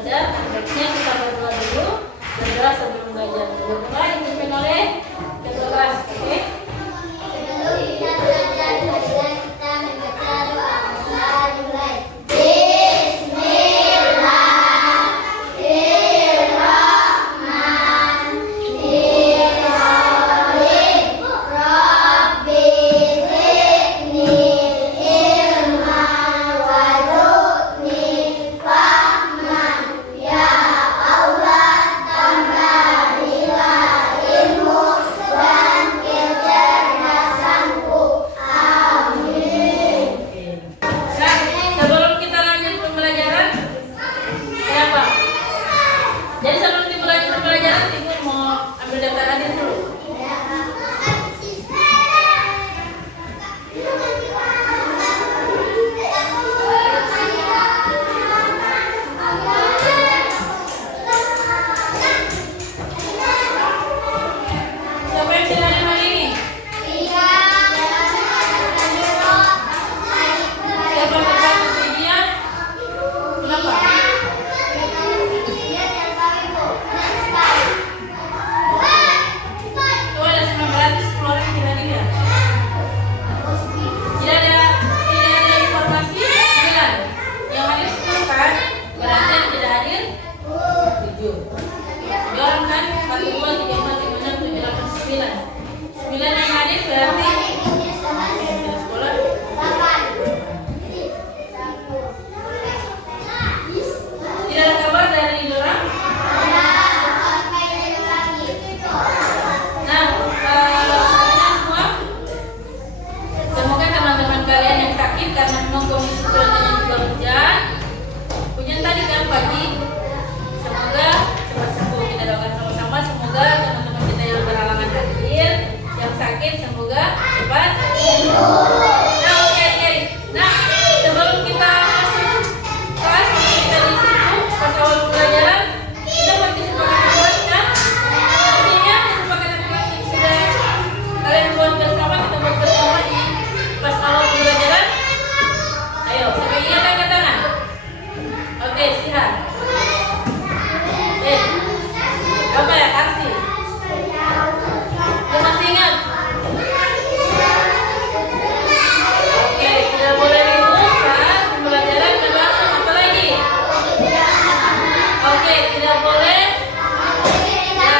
belajar, baiknya kita berdoa dulu. Berdoa sebelum belajar. Berdoa dipimpin oleh ketua kelas, oke? Sebelum kita belajar, marilah kita membaca doa. Mulai. Jadi sebelum dimulai pembelajaran, Ibu mau ambil daftar hadir dulu. Siapa yang tidak hadir hari ini? Siapa yang terbantu Widian? Kenapa? Itu ada 910 orang yang tidak hadir. Tidak ada informasi 9. Yang hadir 10 kan? Berarti yang tidak hadir 7. 7 orang kan? 4, 2, 3, 4, 5, 6, 7, 8, 9. 9 yang hadir berarti tidak sekolah. Tidak ada kabar dari orang. Nah, kalian semua, semoga teman-teman kalian yang sakit karena memang kondisi cuacanya juga hujan tadi kan pagi, semoga cepat sembuh. Kita doakan sama-sama, semoga teman-teman kita yang berhalangan hadir, yang sakit semoga cepat sembuh. Nah, oke. Nah, sebelum kita masuk kelas, kita di situ pas awal pembelajaran, kita pakai kesepakatan kelas kan? Artinya kesepakatan kelas yang sudah kalian buat bersama, kita buat bersama di pas awal pembelajaran. Ayo, siapa yang ingat angkat tangan? Oke, siap. Apa ya, aksi? Lu masih ingat? Oke, tidak boleh ribut saat pembelajaran dan langsung apa lagi? Oke, tidak boleh. Ya,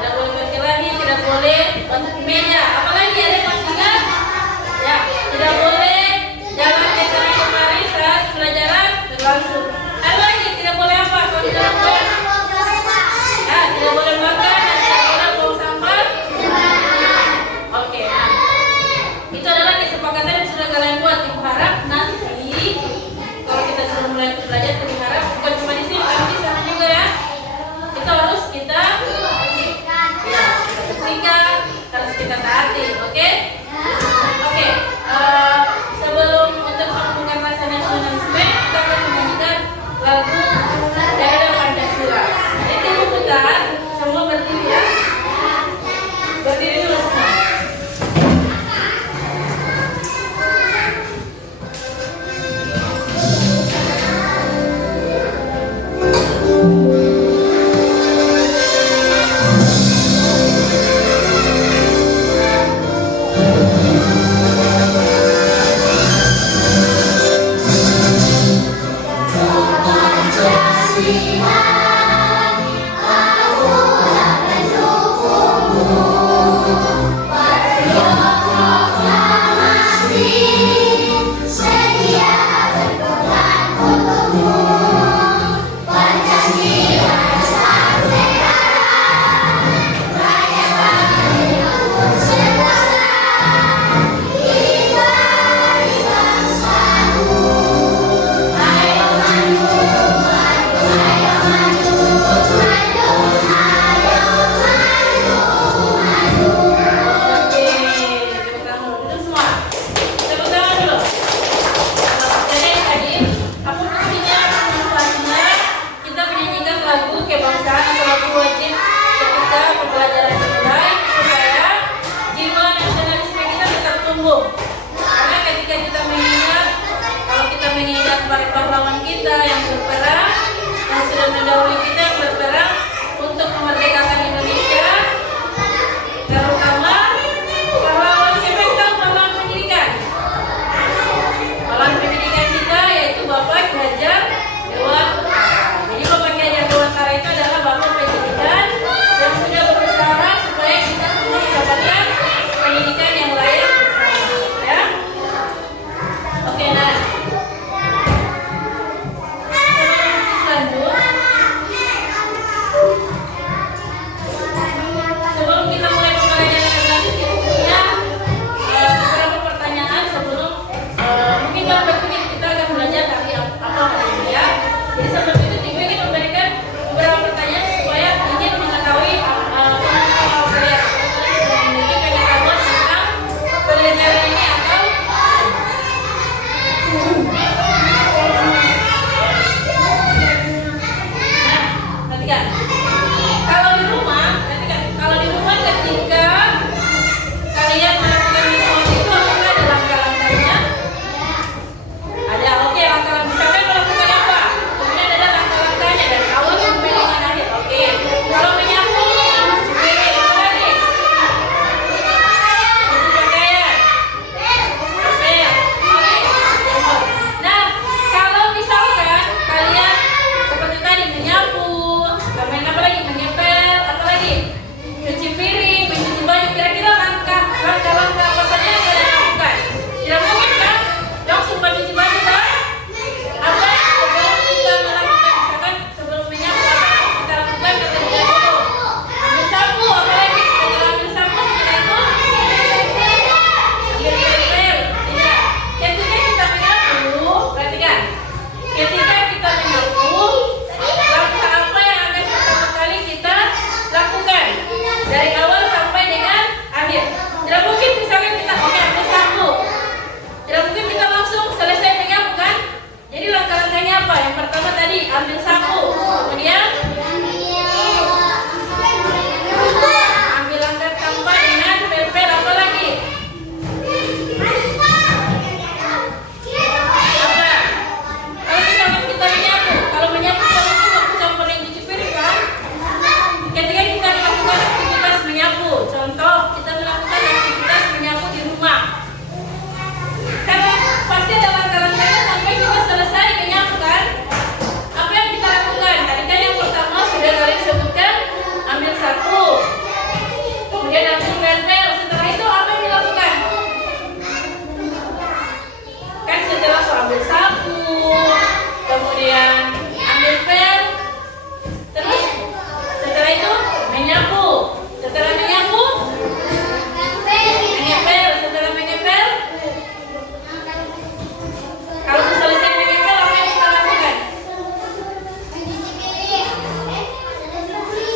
tidak boleh berkelahi, tidak boleh bangkit di meja. Apalagi ada yang masih ingat? Ya, tidak boleh jalan ke sana kemari saat pembelajaran berlangsung. Ada lagi tidak boleh apa? Kalau tidak boleh, ya, tidak boleh makan dan tidak boleh buang sampah. Oke, nah, itu adalah kesepakatan yang sudah kalian buat. Ibu harap nanti kalau kita sudah mulai belajar, Ibu harap bukan cuma di sini, tapi di sana juga ya. Kita harus kita bersihkan, harus kita taati, oke? Oke, sebelum untuk membuka rasa nasionalisme, kita akan menyanyikan lagu Daerah Pancasila. Jadi Ibu putar, semua berdiri ya. Berdiri dulu semua. Ayo maju,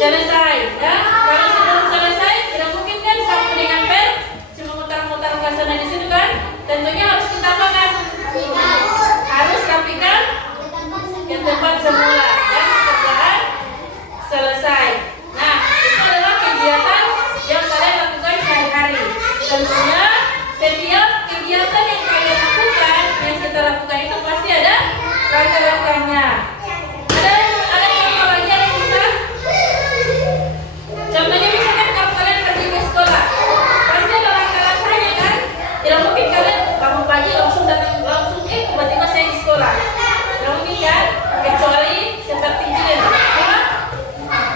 selesai. Ya, kalau sebelum selesai tidak mungkin kan sama dengan pen cuma mutar-mutar ke sana di situ kan? Tentunya harus kita apakan? Harus rapikan ke tempat semula dan kerjaan selesai. Nah, itu adalah kegiatan yang kalian lakukan sehari-hari. Tentunya setiap kegiatan yang kalian lakukan, yang kita lakukan itu pasti ada langkah-langkahnya. Ada contoh lagi yang bisa? Contohnya misalkan kalau kalian pergi ke sekolah, pasti ada langkah-langkahnya kan? Tidak mungkin kalian bangun pagi langsung tiba-tiba saya di sekolah. Tidak mungkin kan? Kecuali seperti jin.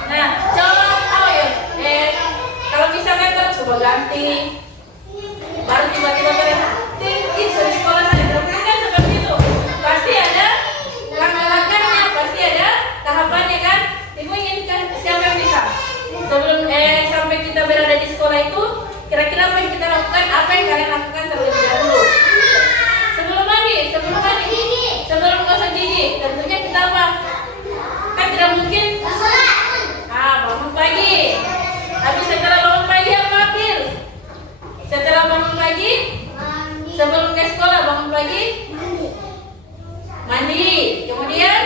Nah, contoh ya, kalau misalkan kalian coba ganti, baru tiba-tiba kalian tinggi di sekolah saya. Tidak mungkin kan seperti itu. Pasti ada langkah-langkahnya, pasti ada tahapannya kan? Ibu inginkan siapa yang bisa? Sebelum sampai kita berada di sekolah itu, kira-kira apa yang kita lakukan? Apa yang kalian lakukan terlebih dahulu? Sebelum gosok gigi, tentunya kita apa? Kan tidak mungkin bangun pagi. Habis setelah bangun pagi apa Akil? Setelah bangun pagi, sebelum ke sekolah bangun pagi, mandi. Kemudian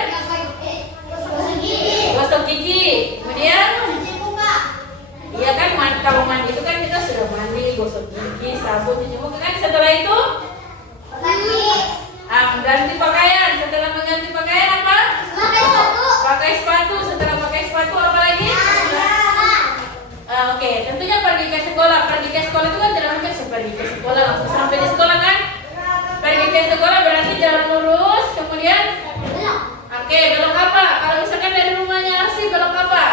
gosok gigi. Kemudian iya kan, kalau mandi itu kan kita sudah mandi, gosok gigi, sabun, cuci muka kan. Setelah itu mengganti pakaian. Setelah mengganti pakaian apa? Pakai sepatu. Setelah pakai sepatu apa lagi? Oke, tentunya pergi ke sekolah. Pergi ke sekolah itu kan tidak mungkin pergi ke sekolah langsung sampai di sekolah kan? Pergi ke sekolah berarti jalan lurus, kemudian belok apa? Kalau misalkan dari rumahnya Arsi belok apa?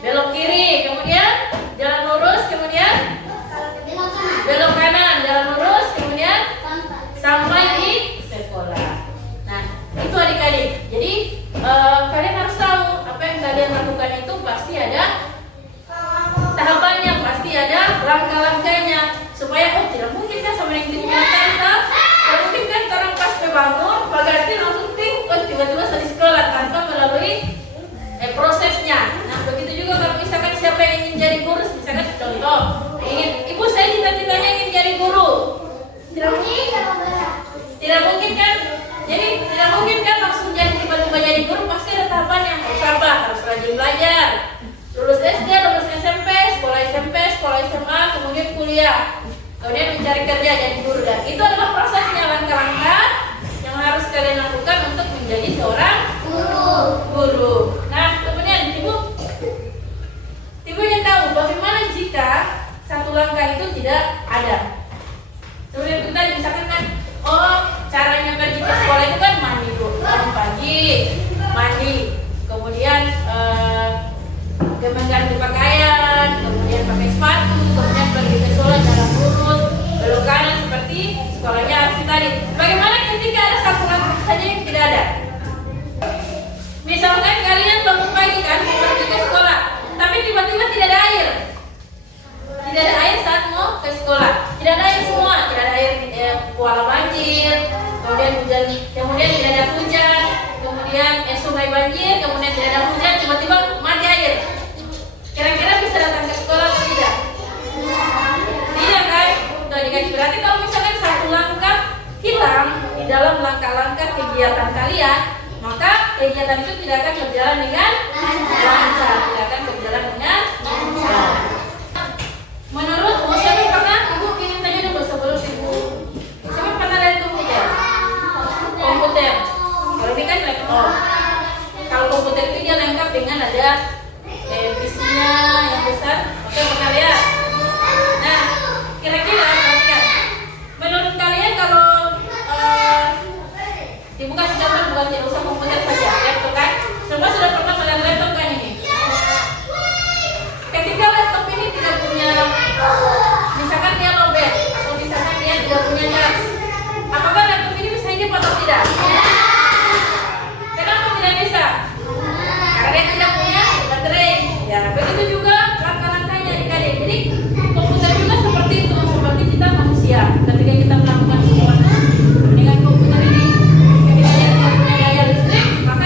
Belok kiri, kemudian jalan lurus, kemudian belok kanan, jalan lurus, kemudian sampai di sekolah. Nah, itu adik-adik. Jadi kalian harus tahu apa yang kalian lakukan itu pasti ada tahapannya, pasti ada langkah-langkahnya. Supaya tidak mungkin kan sama yang kita. Tidak mungkin kan orang pas bangun, pagi langsung tiba-tiba di sekolah tanpa melalui prosesnya. Nah, begitu juga kalau misalkan siapa yang ingin jadi guru, misalkan contoh, ibu saya cita-citanya ingin jadi guru. Tidak mungkin kan? Jadi tidak mungkin kan langsung tiba-tiba jadi guru, pasti ada tahapan yang harus apa? Harus rajin belajar, lulus SD, lulus SMP, sekolah SMA, kemudian kuliah, kemudian mencari kerja jadi guru. Dan itu adalah prosesnya, langkah-langkah yang harus kalian lakukan untuk menjadi seorang guru. Nah, kemudian ibu ingin tahu bagaimana jika satu langkah itu tidak ada. Sebenarnya kita misalkan kan, caranya pergi ke sekolah itu kan mandi dulu, bangun pagi, mandi, kemudian mengganti pakaian, kemudian pakai sepatu, kemudian pergi ke sekolah jalan lurus, belok kanan seperti sekolahnya Arsi tadi. Bagaimana ketika ada satu langkah saja yang tidak ada? Misalkan kalian bangun pagi kan, pergi ke sekolah, tapi tiba-tiba tidak ada air. Tidak ada air saat mau ke sekolah. Tidak ada air semua, tidak ada air kuala banjir, kemudian hujan, kemudian tidak ada hujan, kemudian sungai banjir, kemudian tidak ada hujan, tiba-tiba mati air. Kira-kira bisa datang ke sekolah atau tidak? Tidak kan? Berarti kalau misalkan satu langkah hilang di dalam langkah-langkah kegiatan kalian, maka kegiatan itu tidak akan berjalan dengan lancar, tidak akan berjalan dengan lancar. Menurutmu siapa pernah, ibu ingin tanya dulu sebelum ibu, siapa pernah lihat komputer? Kalau ini kan laptop. Kalau komputer itu dia lengkap dengan ada visinya yang besar. Oke, pernah lihat? Nah, kira-kira perhatikan. Menurut kalian kalau ibu kasih contoh bukan tidak usah komputer saja, laptop kan? Semua sudah pernah melihat laptop kan ini? Ketika laptop ini tidak punya, misalkan dia lobet atau misalkan dia tidak punya jas, apakah laptop ini bisa hidup atau tidak? Kenapa tidak bisa? Karena dia tidak punya baterai. Ya, begitu juga langkah-langkahnya adik-adik. Jadi komputer juga seperti itu, seperti kita manusia. Ketika kita melakukan sesuatu dengan komputer ini, ketika dia tidak punya daya listrik, maka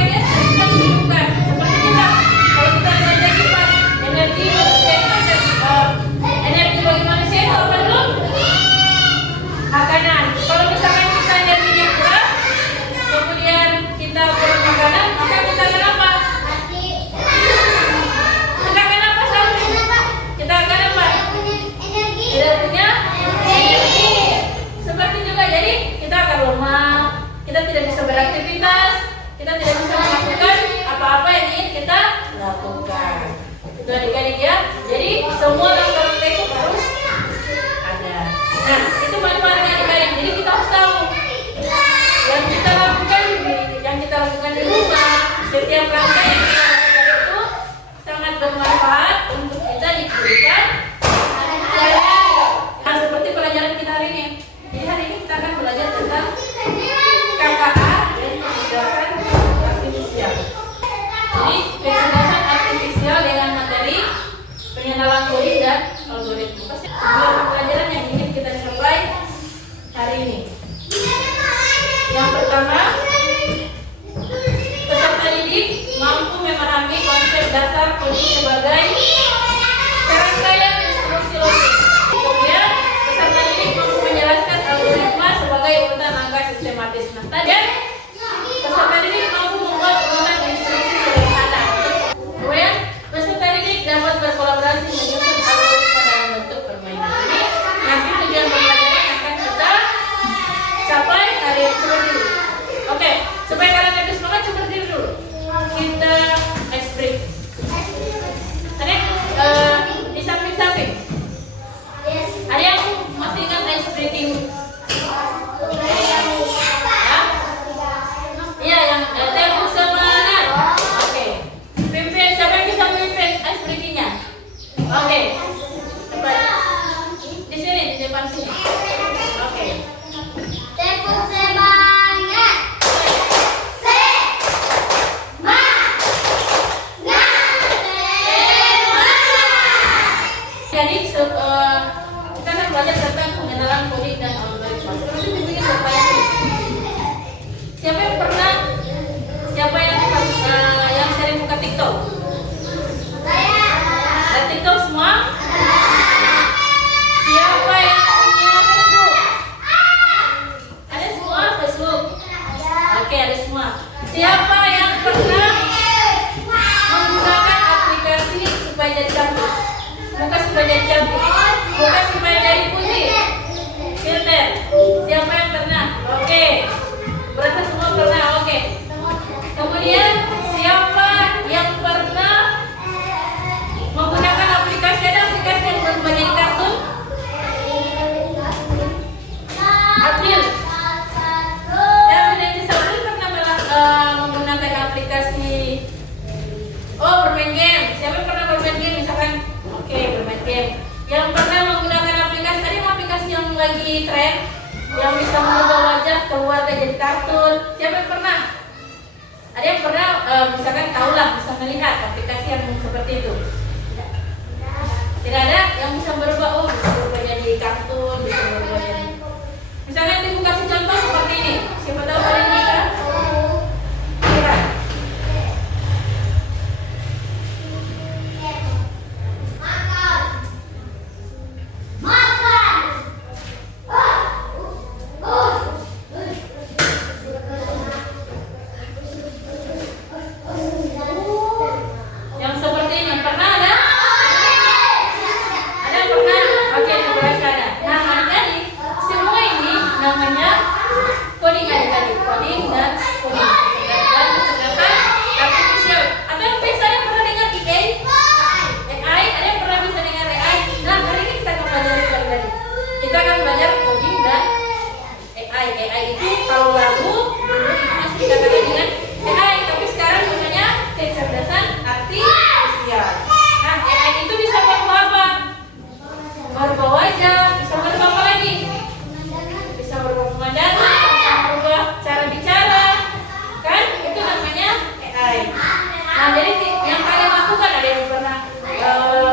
Sebelum pelajaran yang ingin kita capai hari ini. Yang pertama, peserta didik mampu memahami konsep dasar kondisi sebagai serangkaian instruksi logik. Kemudian, peserta didik mampu menjelaskan algoritma sebagai urutan angka sistematis. Nah, tadi peserta didik mampu membuat urutan instruksi sederhana. Kemudian, peserta didik dapat berkolaborasi menyusun algoritma dalam bentuk permainan. Ini nanti tujuan pembelajaran yang akan kita capai hari ini. Coba dulu. Oke, supaya kalian lebih semangat, coba diri dulu. Kita ice break. Tadi di samping-samping. Ada yang masih ingat ice breaking? Iya, yang tembus semangat. Oke. Pimpin, siapa yang bisa memimpin ice breakingnya? Oke. Cepat. Di sini, di depan sini. Oke. Tepuk semangat. Jadi kita akan belajar tentang pengenalan koding dan algoritma. Seperti bikin bertanya. Siapa yang sering buka TikTok? Ada TikTok semua? Siapa yang punya Facebook? Ada semua Facebook? Oke, ada semua. Siapa yang pernah menggunakan aplikasi supaya jadi cantik? Muka supaya jadi cantik, muka supaya jadi putih, filter. Siapa yang pernah? Oke, berarti semua pernah. Oke. Kemudian siapa yang pernah menggunakan aplikasi, ada aplikasi yang berubah jadi kartun? April. Yang tidak April pernah menggunakan aplikasi. Oh, bermain game. Siapa yang pernah bermain game misalkan? Oke, bermain game. Yang pernah menggunakan aplikasi, ada yang aplikasi yang lagi tren yang bisa mengubah wajah keluarga jadi kartun. Siapa yang pernah? Ada yang pernah misalkan tahulah, bisa melihat aplikasi yang seperti itu? Tidak ada yang bisa berubah, oh bisa berubah jadi kartun, bisa berubah jadi. Misalnya nanti aku kasih contoh seperti ini. Siapa tahu kalian bisa? Lihat. Yang seperti ini pernah ada? Ada yang pernah? Oke, mulai ada. Nah, adik-adik, semua ini namanya coding adik-adik, coding dan coding. Dan kecerdasan artifisial. Atau yang biasanya pernah dengar AI? AI, ada yang pernah bisa dengar AI? Nah, hari ini kita akan belajar adik-adik. Kita akan belajar coding dan AI. AI itu kalau lalu dulu itu masih dikatakan dengan AI, tapi sekarang namanya kecerdasan artifisial. Nah, AI itu bisa berubah apa? Berubah wajah, bisa berubah apa lagi? Bisa berubah pemandangan, bisa berubah cara bicara, kan? Itu namanya AI. Nah, jadi yang kalian lakukan, ada yang pernah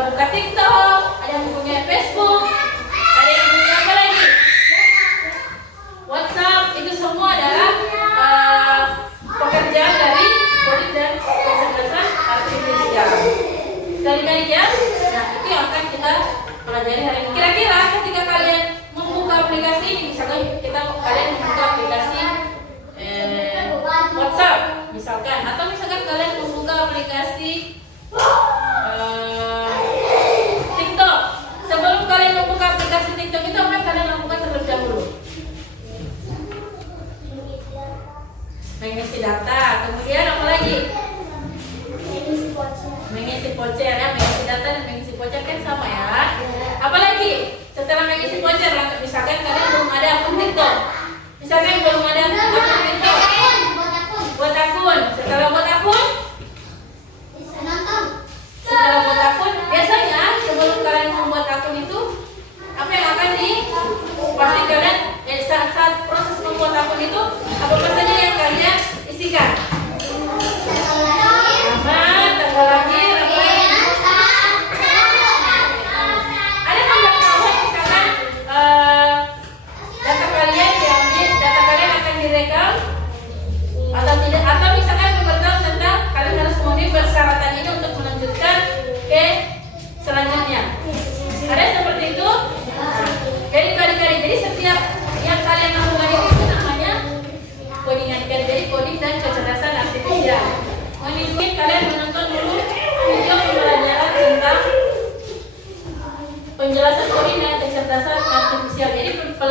buka TikTok, ada yang punya Facebook, ada yang punya apa lagi? WhatsApp. Itu semua adalah pekerjaan dari coding dan kecerdasan artifisial. Sekali-kali ya. Nah, itu yang akan kita pelajari hari ini. Kira-kira ketika kalian membuka aplikasi ini, misalkan kalian membuka aplikasi WhatsApp, misalkan, atau misalkan kalian membuka aplikasi TikTok. Sebelum kalian membuka aplikasi TikTok itu apa yang kalian lakukan terlebih dahulu? Mengisi data. Kemudian apa lagi? Mengisi voucher ya, mengisi data dan mengisi voucher kan sama ya. Apalagi setelah mengisi voucher, misalkan kalian belum ada akun TikTok, misalkan belum ada akun TikTok, buat akun. Setelah buat akun, biasanya sebelum kalian membuat akun itu, apa yang akan dipastikan saat proses membuat akun itu, apa saja yang kalian isikan?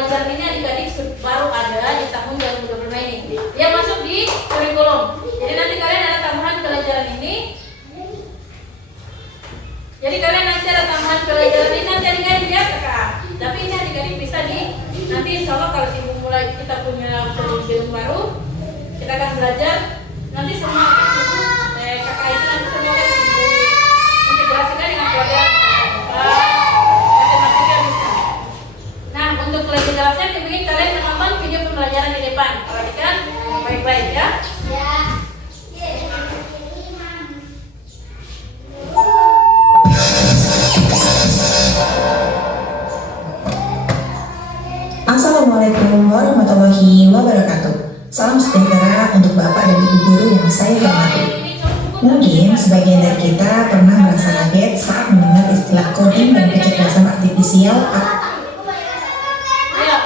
pelajaran ini adik-adik baru ada di tahun 2025 ini. Dia masuk di kurikulum. Jadi nanti kalian ada tambahan pelajaran ini. Jadi kalian nanti ada tambahan pelajaran ini nanti adik-adik lihat kakak. Tapi ini adik-adik bisa nanti insya Allah kalau ibu mulai kita punya kurikulum baru, kita akan belajar nanti semua kakak itu nanti semua kan ibu integrasikan dengan pelajaran matematika bisa. Nah untuk lebih jelasnya diberi kalian menonton video pembelajaran di depan. Perhatikan baik-baik ya. Assalamualaikum warahmatullahi wabarakatuh. Salam sejahtera untuk Bapak dan Ibu guru yang saya hormati. Mungkin sebagian dari kita pernah merasa kaget saat mendengar istilah coding dan kecerdasan artifisial. Ya,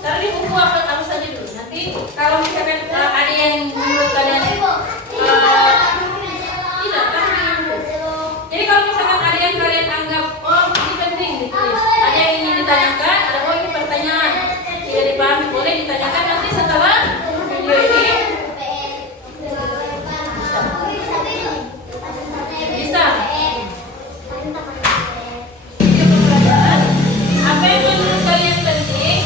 taruh di buku apa saja dulu. Nanti kalau misalkan ada yang menurut kalian tidak tahu di buku. Jadi kalau misalkan ada yang kalian anggap ini penting ditulis, ada yang ingin ditanyakan, ada ini pertanyaan tidak dipahami, boleh ditanyakan nanti setelah video ini. Bisa. Apa yang menurut kalian penting?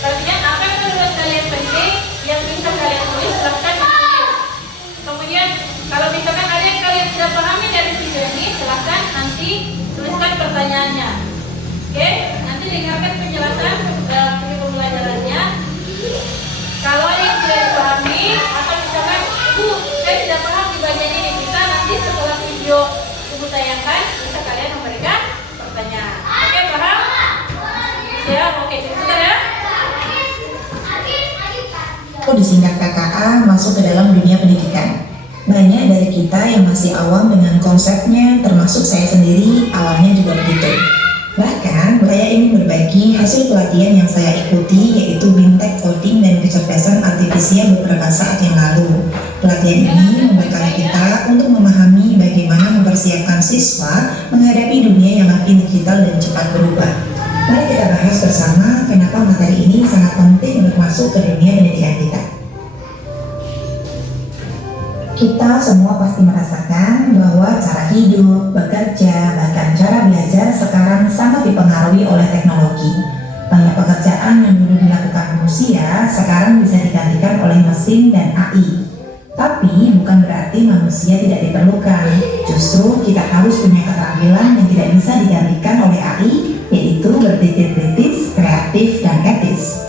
Perhatikan apa yang menurut kalian penting yang bisa kalian tulis, silahkan ditulis. Kemudian kalau misalkan ada yang kalian tidak pahami dari video ini, silahkan nanti tuliskan pertanyaannya. Oke, nanti dengarkan penjelasan dalam video pembelajarannya. Kalau ada yang tidak dipahami atau misalkan Bu, saya tidak paham di bagian ini, bisa nanti setelah video Ibu tayangkan bisa kalian memberikan pertanyaan. Oke, paham? Ya, oke, sebentar ya. Disingkat KKA masuk ke dalam dunia pendidikan. Banyak dari kita yang masih awam dengan konsepnya, termasuk saya sendiri awalnya juga begitu. Bahkan, saya ingin berbagi hasil pelatihan yang saya ikuti, yaitu Bintek Coding dan Kecerdasan Artifisial beberapa saat yang lalu. Pelatihan ini membekali kita untuk memahami bagaimana mempersiapkan siswa menghadapi dunia yang makin digital dan cepat berubah. Mari kita bahas bersama kenapa materi ini sangat penting untuk masuk ke dunia pendidikan kita. Kita semua pasti merasakan bahwa cara hidup, bekerja, bahkan cara belajar sekarang sangat dipengaruhi oleh teknologi. Banyak pekerjaan yang dulu dilakukan manusia sekarang bisa digantikan oleh mesin dan AI. Tapi bukan berarti manusia tidak diperlukan. Justru kita harus punya keterampilan yang tidak bisa digantikan oleh AI, yaitu berpikir kritis, kreatif, dan etis.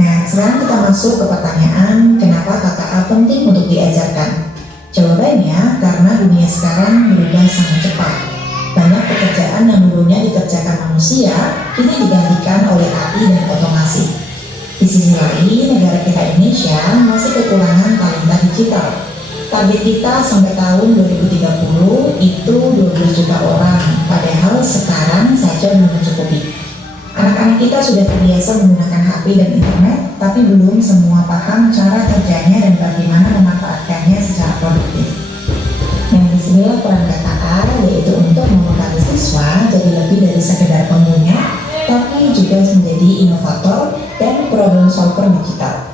Nah, sekarang kita masuk ke pertanyaan kenapa KKA penting untuk diajarkan. Jawabannya karena dunia sekarang berubah sangat cepat. Banyak pekerjaan yang dulunya dikerjakan manusia kini digantikan oleh AI dan otomasi. Di sisi lain, negara kita Indonesia masih kekurangan talenta digital. Target kita sampai tahun 2030 itu 12 juta orang, padahal sekarang saja belum mencukupi. Anak-anak kita sudah terbiasa menggunakan HP dan internet, tapi belum semua paham cara kerjanya dan bagaimana memanfaatkannya secara produktif. Yang disinilah peran KKA, yaitu untuk membekali siswa jadi lebih dari sekedar pengguna, tapi juga menjadi inovator dan problem solver digital.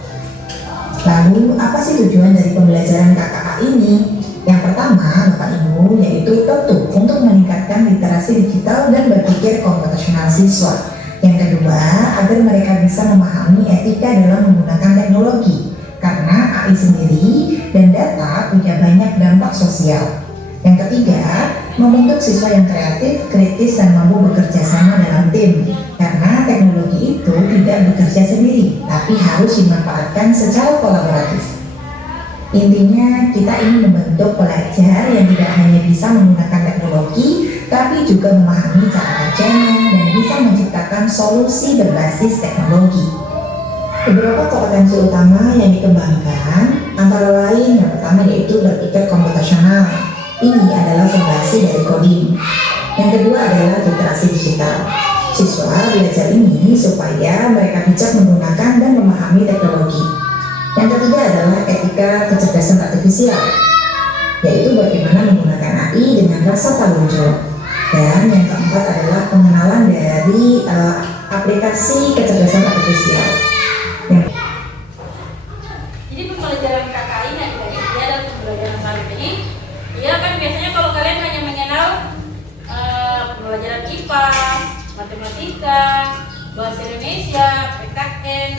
Lalu, apa sih tujuan dari pembelajaran KKA ini? Yang pertama, Bapak Ibu, yaitu tentu untuk meningkatkan literasi digital dan berpikir komputasional siswa. Yang kedua, agar mereka bisa memahami etika dalam menggunakan teknologi, karena AI sendiri dan data punya banyak dampak sosial. Yang ketiga, membentuk siswa yang kreatif, kritis, dan mampu bekerja sama dalam tim, karena teknologi itu tidak bekerja sendiri, tapi harus dimanfaatkan secara kolaboratif. Intinya, kita ingin membentuk pelajar yang tidak hanya bisa menggunakan teknologi, tapi juga memahami cara kerjanya dan bisa menciptakan solusi berbasis teknologi. Beberapa kompetensi utama yang dikembangkan antara lain yang pertama yaitu berpikir komputasional. Ini adalah fondasi dari coding. Yang kedua adalah literasi digital. Siswa belajar ini supaya mereka bijak menggunakan dan memahami teknologi. Yang ketiga adalah etika kecerdasan artifisial, yaitu bagaimana menggunakan AI dengan rasa tanggung jawab. Dan yang keempat adalah pengenalan dari aplikasi kecerdasan artifisial. Jadi pembelajaran KKI adik-adik dia adalah pembelajaran baru. Jadi ya kan biasanya kalau kalian hanya mengenal pembelajaran IPA, matematika, bahasa Indonesia, PKN,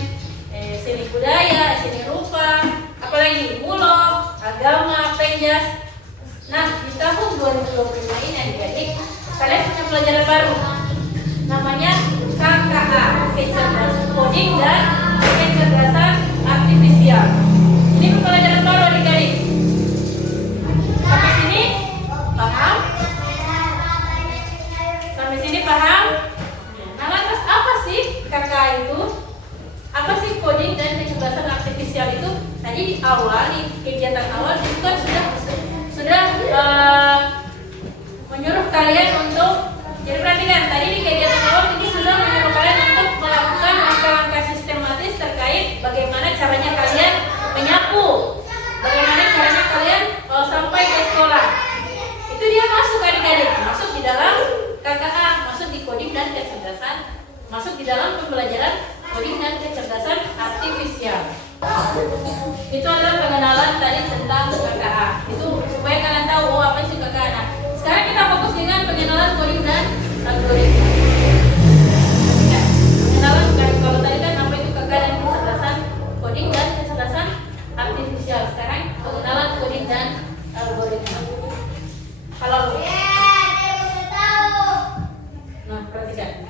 seni budaya, seni rupa, apalagi mulok, agama, penjas. Nah, di tahun 2025 ini adik-adik kalian punya pelajaran baru. Namanya KKA, kecerdasan coding dan kecerdasan artifisial. Ini pembelajaran baru adik-adik. Sampai sini paham? Sampai sini paham? Nah, lantas apa sih KKA itu? Apa sih coding dan kecerdasan artifisial itu? Tadi di awal, di kegiatan awal itu kan sudah menyuruh kalian untuk, jadi perhatikan tadi di kegiatan awal ini sudah menyuruh kalian untuk melakukan langkah-langkah sistematis terkait bagaimana caranya kalian menyapu, bagaimana caranya kalian sampai ke sekolah. Itu dia masuk adik-adik, masuk di dalam KKA, masuk di coding dan kecerdasan, masuk di dalam pembelajaran coding dan kecerdasan artifisial. Itu adalah pengenalan tadi tentang KKA. Itu supaya kalian tahu apa sih KKA. Nah, sekarang kita fokus dengan pengenalan coding dan algoritma. Ya, pengenalan kalau tadi kan apa itu KKA dan kecerdasan coding dan kecerdasan artifisial. Sekarang pengenalan coding dan algoritma. Kalau nah, perhatikan.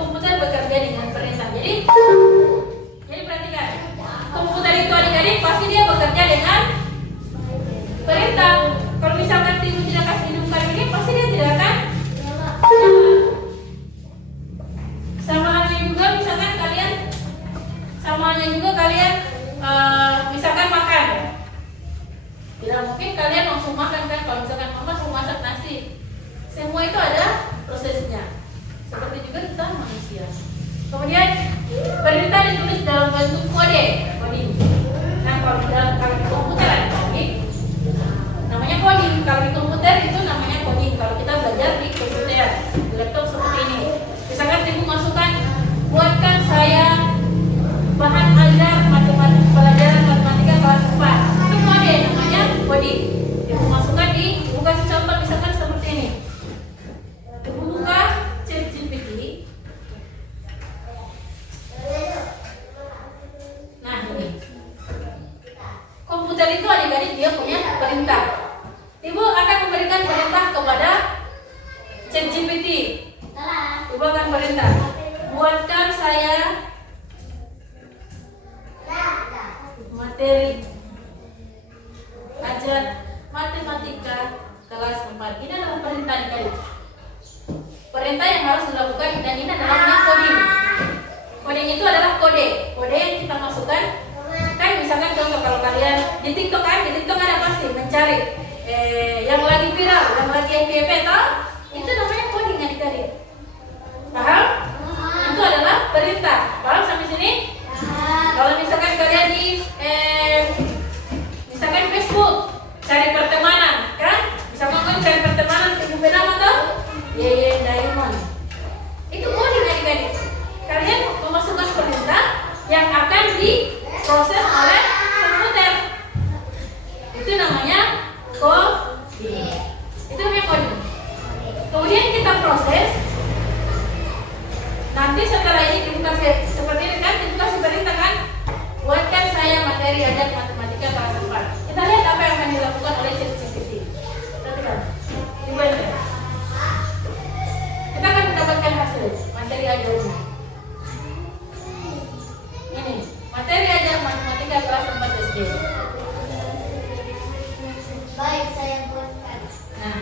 Komputer bekerja dengan perintah. Jadi perhatikan. Komputer itu adik-adik pasti dia bekerja dengan perintah. Kalau misalkan ibu tidak kasih minum kayu ini, pasti dia tidak akan nyala. Sama halnya juga kalian misalkan makan. Tidak mungkin kalian langsung makan kan? Kalau misalkan mama mau masak nasi, semua itu ada prosesnya. Seperti juga kita manusia. Kemudian perintah ditulis dalam bentuk coding. Nah, kalau di komputer ada coding, namanya coding. Kalau di komputer itu namanya coding. Kalau kita belajar di komputer, di laptop seperti ini. Misalkan ibu masukkan, buatkan saya bahan ajar pelajaran matematika kelas 4. Itu kode, namanya coding. Ibu masukkan ibu kasih contoh misalkan seperti ini. Ibu buka ChatGPT. Nah, ini. Komputer itu adik-adik dia punya perintah. Ibu akan memberikan perintah kepada ChatGPT. Ibu akan perintah, buatkan saya materi ajar matematika kelas 4. Ini adalah perintah adik-adik. Perintah yang harus dilakukan dan ini adalah coding. Coding itu adalah kode yang kita masukkan. Kan misalkan contoh kalau kalian di TikTok kan, di TikTok ada pasti mencari yang lagi viral, yang lagi FYP toh, itu namanya coding adik-adik. Paham? Itu adalah perintah. Paham sampai sini? Kalau misalkan kalian di misalkan Facebook cari pertemanan, kan? Misalkan kalian cari pertemanan ke nama toh, Yeye Diamond. Itu coding adik-adik. Kalian memasukkan perintah yang akan diproses oleh komputer. Itu namanya coding. Itu namanya coding. Kemudian kita proses. Nanti setelah ini dibuka seperti ini kan, dibuka perintah kan, buatkan saya materi ajar matematika kelas 4. Kita lihat apa yang akan dilakukan oleh ChatGPT. Perhatikan. Dibuatkan. Kita akan mendapatkan hasil materi ajarnya. Ini materi ajar matematika kelas 4 SD. Baik, saya buatkan. Nah,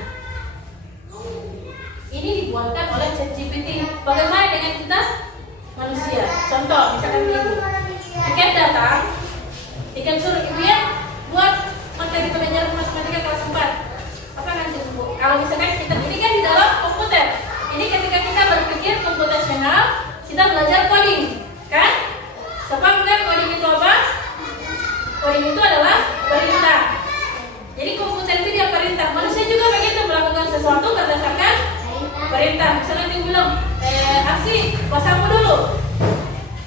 ini dibuatkan oleh ChatGPT. Bagaimana dengan kita manusia? Contoh, misalkan ibu, tiket datang, tiket suruh ibu ya buat materi pelajaran matematika kelas 4. Apa nanti ibu? Kalau misalkan kita ini kan di dalam komputer. Ini ketika kita berpikir komputasional, kita belajar coding, kan? Siapa bukan coding itu apa? Coding itu adalah perintah. Jadi komputer itu dia perintah. Manusia juga begitu melakukan sesuatu berdasarkan perintah. Misalnya dia bilang, Asih, basamu dulu.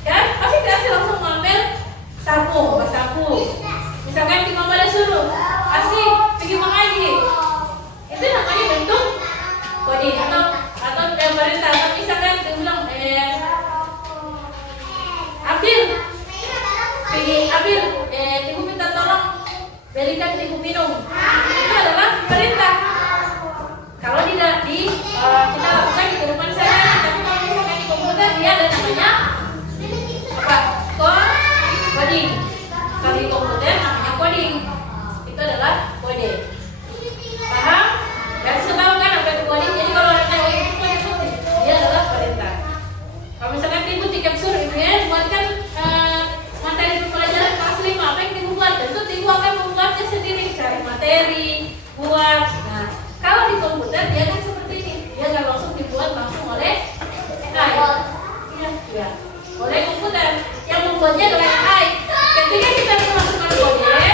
Kan? Pasti kasih langsung ngambil sapu, basapu. Misalkan di mama ada suruh, Asih pergi mengaji. Itu namanya bentuk coding atau perintah. Atau misalkan dia bilang, Abil, pergi Abil, ibu minta tolong belikan ibu minum. Itu adalah perintah. Kalau tidak kita lakukan di kehidupan sehari-hari, tapi kalau misalkan di komputer dia ada namanya apa? Coding. Kalau di komputer namanya coding. Itu adalah kode. Paham? Dan tahu kan apa itu coding? Jadi kalau ada itu coding, dia adalah perintah. Kalau misalkan ibu tiket sur ibu ya buatkan materi pembelajaran kelas 5, apa yang ibu buat? Tentu ibu akan membuatnya sendiri, cari materi, buat. Nah, kalau di komputer dia kan seperti ini, dia nggak langsung dibuat langsung oleh AI. Iya, oleh komputer. Yang membuatnya adalah AI. Ketika kita memasukkan kode,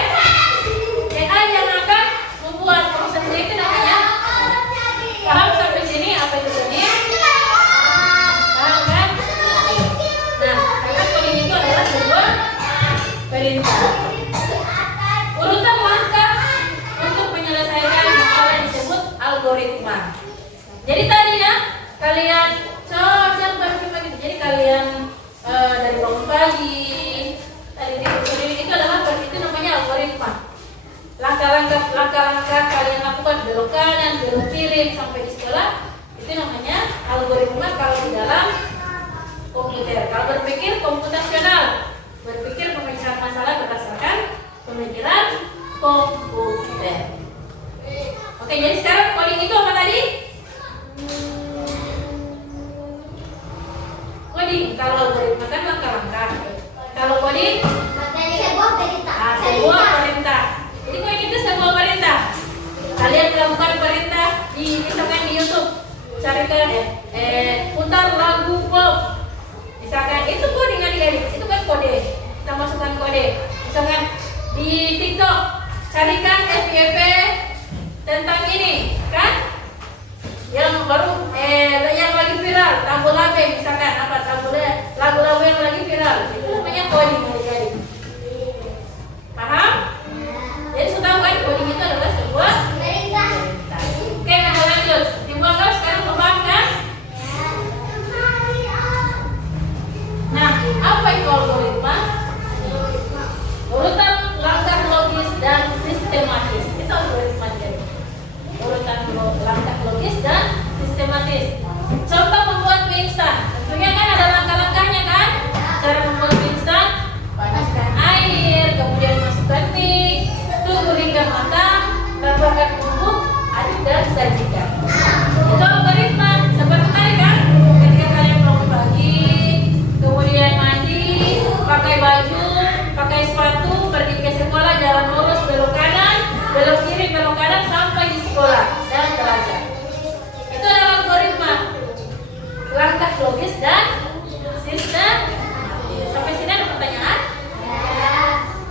AI yang akan membuat proses itu namanya. Paham sampai sini apa itu tadi? Paham kan? Nah, karena coding itu adalah sebuah perintah. Urutan langkah untuk menyelesaikan masalah disebut algoritma. Jadi tadi ya, kalian jangan bagi-bagi. Jadi kalian dari bangun pagi, tadi itu adalah itu namanya algoritma. Langkah-langkah kalian lakukan belok kanan, belok kiri sampai di sekolah, itu namanya algoritma kalau di dalam komputer. Kalau berpikir komputasional, berpikir pemecahan masalah berdasarkan pemikiran komputer. Oke, jadi sekarang coding itu apa tadi? Coding, kalau algoritma kan langkah-langkah. Kalau coding, sebuah perintah. Jadi coding itu sebuah perintah. Kalian melakukan perintah misalkan di YouTube, carikan putar lagu pop. Misalkan itu coding adik-adik, itu kan kode. Kita masukkan kode. Misalkan di TikTok, carikan FYP tentang ini, kan? Yang baru yang lagi viral, lagu-lagu misalkan apa lagu-lagu yang lagi viral. Itu namanya coding adik-adik. Paham? Jadi sudah kan coding itu adalah sebuah perintah. Oke, kita lanjut. Dibuang sekarang paham kan? Nah, apa itu algoritma? Urutan langkah logis dan sistematis. Itu algoritma jadi. Urutan langkah logis dan sistematis. Contoh membuat mie instan. Tentunya kan ada langkah-langkahnya kan? Cara membuat mie instan, panaskan air, kemudian masukkan mie, tunggu hingga matang, tambahkan bumbu, aduk dan sajikan. Itu algoritma. Seperti tadi kan? Ketika kalian bangun pagi, kemudian mandi, pakai baju, pakai sepatu, pergi ke sekolah, jalan lurus, belok kanan, belok kiri, belok kanan sampai di sekolah dan belajar. Itu adalah algoritma. Langkah logis dan sistematis. Sampai sini ada pertanyaan?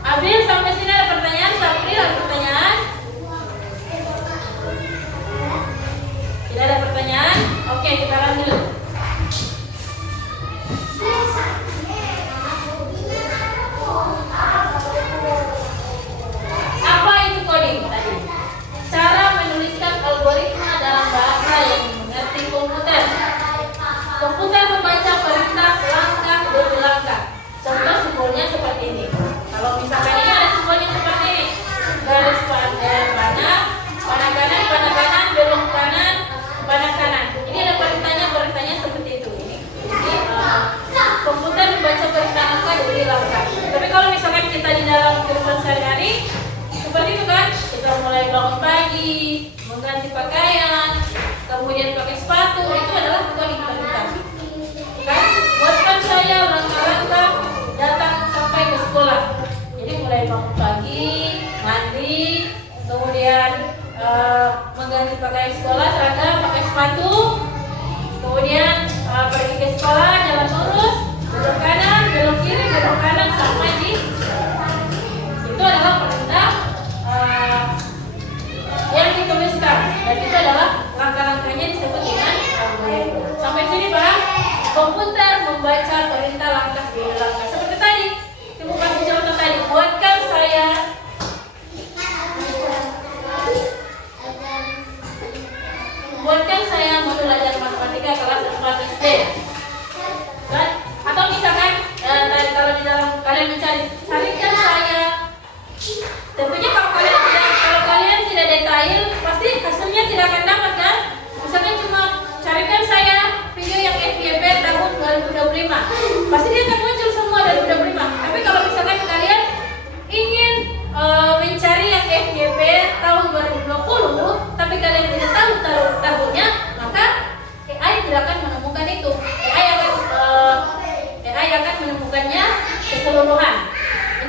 Abil, sampai sini ada pertanyaan? Sapri, ada pertanyaan? Tidak ada pertanyaan? Oke, kita lanjut. Apa itu coding tadi? Cara menuliskan algoritma dalam bahasa yang dimengerti komputer. Komputer membaca perintah langkah demi langkah. Contoh simbolnya seperti ini. Kalau misalkan ini ada simbolnya seperti ini. Garis panah kanan, belok kanan, panah kanan. Ini ada perintahnya seperti itu. Jadi komputer membaca perintah langkah demi langkah. Tapi kalau misalkan kita di dalam kehidupan sehari-hari seperti itu kan, kita mulai bangun pagi, mengganti pakaian, kemudian pakai sepatu, itu adalah coding perintah. Kan? Buatkan saya langkah-langkah datang sampai ke sekolah. Jadi mulai bangun pagi, mandi, kemudian mengganti pakaian sekolah, seragam, pakai sepatu, kemudian pergi ke sekolah, jalan lurus, belok kanan, belok kiri, belok kanan sampai di itu adalah perintah yang dituliskan, dan itu adalah langkah-langkahnya disebut dengan algoritma. Sampai sini paham? pasti dia akan muncul semua dari udah prima. Tapi kalau misalkan kalian ingin mencari yang FYP tahun 2020 tapi kalian tidak tahu tahunnya, maka AI tidak akan menemukan itu. AI akan menemukannya keseluruhan,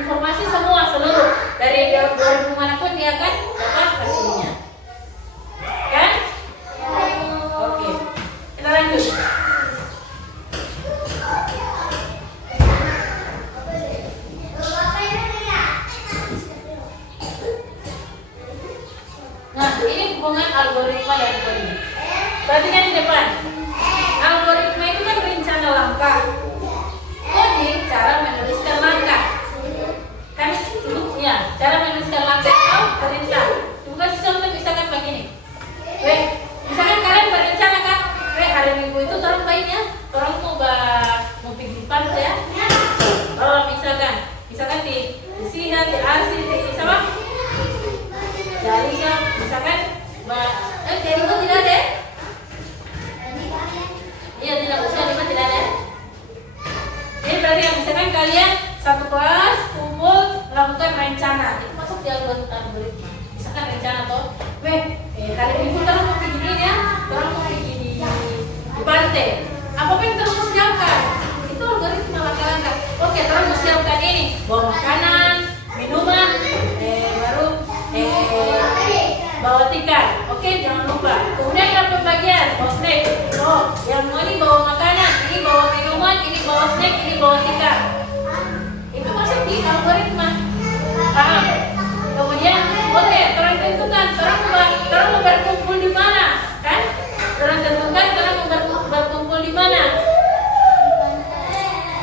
informasi semua seluruh dari 2000 manapun dia akan dapat hasilnya. Kan? Oke, kita lanjut. Nah, ini hubungan algoritma dan coding. Perhatikan di depan. Algoritma itu kan rencana langkah. Coding cara menuliskan langkah. Kan ya, cara menuliskan langkah atau perintah. Coba kasih contoh misalkan begini. Misalkan kalian berencana kan, hari Minggu itu orang baiknya orang mau pergi pantai ya. Oh, misalkan di Sihat, di Arsi, di sama. Jadi kan, misalkan dari itu tidak ada. Iya, tidak usah, tidak ada. Jadi berarti misalkan kalian satu kelas kumpul melakukan rencana, itu masuk di algoritma. Misalkan rencana tuh, hari Minggu orang mau pergi ini ya, orang mau pergi di pantai. Apa yang terus siapkan? Itu algoritma langkah-langkah. Oke, terus mau siapkan ini, bawa makanan, minuman, baru bawa tikar. Oke, jangan lupa. Kemudian ada pembagian, bawa snack. Oh, yang mau ini bawa makanan, ini bawa minuman, ini bawa snack, ini bawa tikar. Itu masuk di algoritma. Paham? Kemudian, oke, orang tentukan, orang mau berkumpul di mana, kan? Orang tentukan, orang mau berkumpul di mana.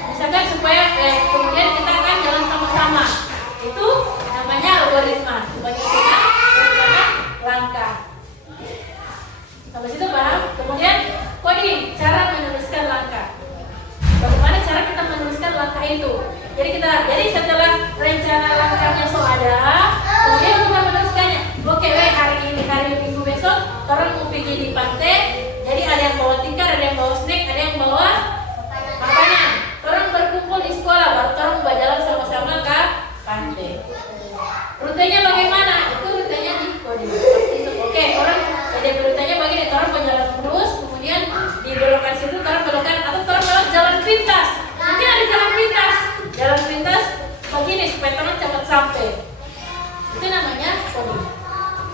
Misalkan supaya kemudian kita akan jalan sama-sama. Itu namanya algoritma. Bagaimana rencana langkah. Sampai situ paham? Kemudian coding, cara menuliskan langkah. Bagaimana cara kita menuliskan langkah itu? Jadi setelah rencana langkahnya ada, kemudian kita menuliskannya. Oke, hari Minggu besok orang mau pergi di pantai. Jadi ada yang bawa tikar, ada yang bawa snack, ada yang bawa makanan. Orang berkumpul di sekolah, baru orang berjalan sama-sama ke pantai. Rutenya bagaimana? Itu rutenya di coding. Oke, orang jadi rutenya begini, orang berjalan terus, kemudian di belokan situ orang belokan atau orang lewat jalan pintas. Mungkin ada jalan pintas begini supaya orang cepat sampai. Itu namanya coding.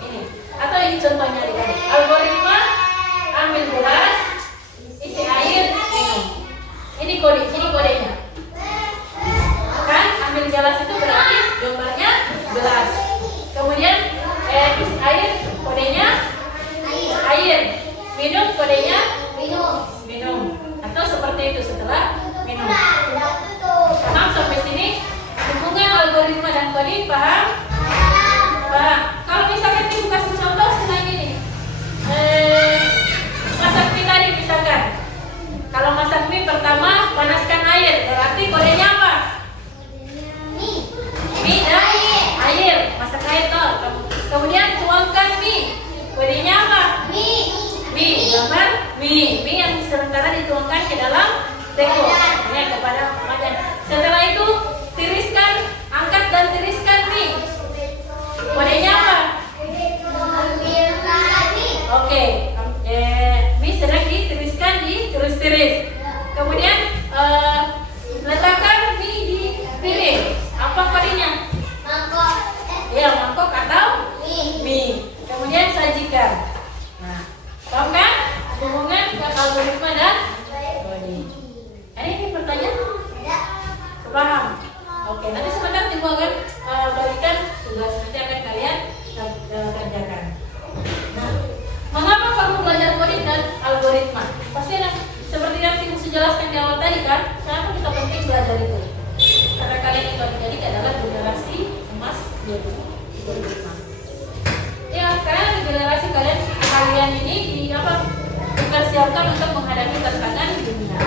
Ini. Atau ini contohnya di sini. Algoritma, ambil gelas, isi air, minum. Ini kodenya. Kan ambil gelas itu berarti gambarnya gelas. Kemudian isi air, kodenya air. Minum, kodenya minum. Atau seperti itu setelah minum. Paham sampai sini? Hubungan algoritma dan coding, paham? Paham. Kalau misalkan ibu kasih contoh selain ini, masak mie tadi misalkan. Kalau masak mie pertama panaskan air, berarti kodenya apa? Mie dan air. Masak air toh. Kemudian tuangkan mie, kodenya apa? Mie, gambar mie yang sementara dituangkan ke dalam teko, ya kepada wajan. Setelah itu angkat dan tiriskan mie. Kodenya apa? Oke, mie sedang ditiriskan, ditiris-tiris. Kemudian letakkan mie di piring. Apa kodenya? Ya, mangkok atau mie. Kemudian sajikan. Nah, paham kan? Hubungan algoritma dan coding. Ini pertanyaan? Paham? Oke, nanti sebentar ibu akan berikan tugas nanti akan kalian kerjakan. Nah, mengapa kamu belajar coding dan algoritma? Pasti seperti yang ibu jelaskan di awal tadi kan, kenapa kita penting belajar itu? Karena kalian itu adik-adik adalah generasi emas 2025. Ya, karena generasi kalian ini dipersiapkan untuk menghadapi tantangan di dunia.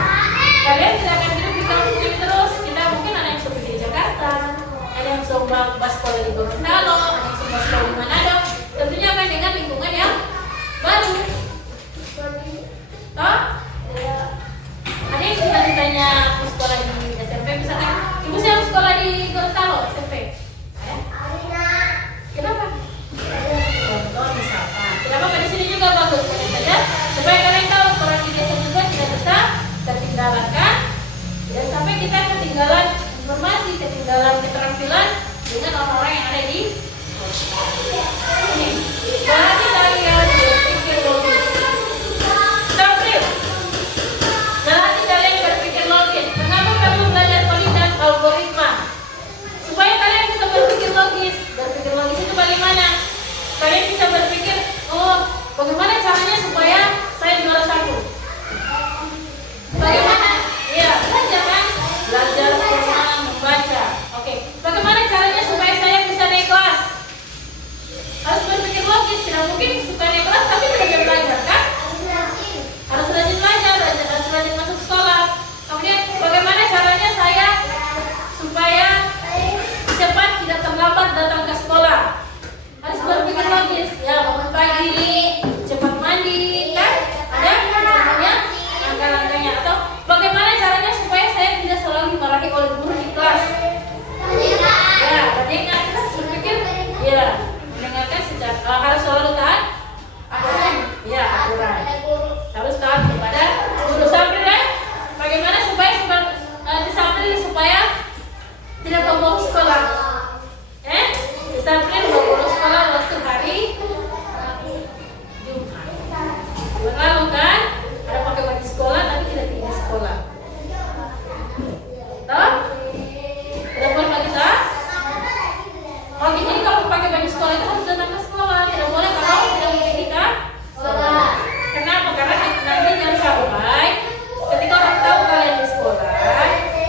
Kalian tidak akan hidup di kampung ini terus. Kita mungkin ada yang seperti di Jakarta, ada yang sudah sekolah di Gorontalo, ada yang sudah sekolah di Manado. Tentunya akan dengan lingkungan yang baru. Toh? Ada yang sudah ditanya sekolah di kalian bisa berpikir, oh bagaimana caranya supaya saya juara 1? Bagaimana? Ya, belajar kan? Belajar Quran, membaca. Oke, bagaimana caranya supaya saya bisa naik kelas? Harus berpikir logis, tidak mungkin suka naik kelas tapi tidak belajar kan? Harus rajin belajar, harus rajin masuk sekolah. Kemudian bagaimana caranya saya supaya cepat tidak terlambat datang ke sekolah? Harus berpikir logis, ya bangun pagi, cepat mandi, kan? Ada caranya, langkah-langkahnya. Atau bagaimana caranya supaya saya tidak selalu dimarahi oleh guru di kelas? Ya, tadi kita harus berpikir, ya mendengarkan secara harus selalu taat aturan, ya aturan. Harus taat kepada guru. Sampai bagaimana supaya supaya tidak bolos sekolah? Disiplin bolos sekolah waktu hari Jumat. Lalu kan ada pakai baju sekolah tapi tidak pergi sekolah. Toh? Tidak boleh pagi toh? Pagi jadi kalau pakai baju sekolah itu harus datang ke sekolah. Tidak boleh kalau tidak pergi ke sekolah. Kenapa? Karena nanti jangan sampai ketika orang tahu kalian di sekolah,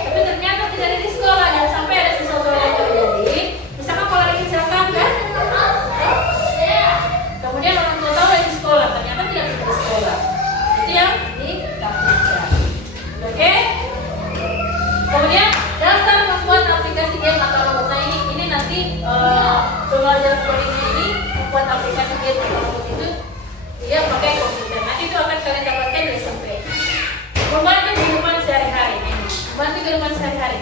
tapi ternyata tidak ada di sekolah, jangan sampai ada sesuatu yang terjadi. Misalkan kalau lagi kecelakaan kan, kemudian orang tua tahu di sekolah, ternyata tidak di sekolah. Itu yang ditakutkan. Oke? Kemudian dasar membuat aplikasi game atau robotnya ini nanti pembelajar codingnya ini membuat aplikasi game atau robot itu dia pakai komputer. Nanti itu akan kalian dapatkan dari SMP. Membantu kehidupan sehari-hari, membantu kehidupan sehari-hari,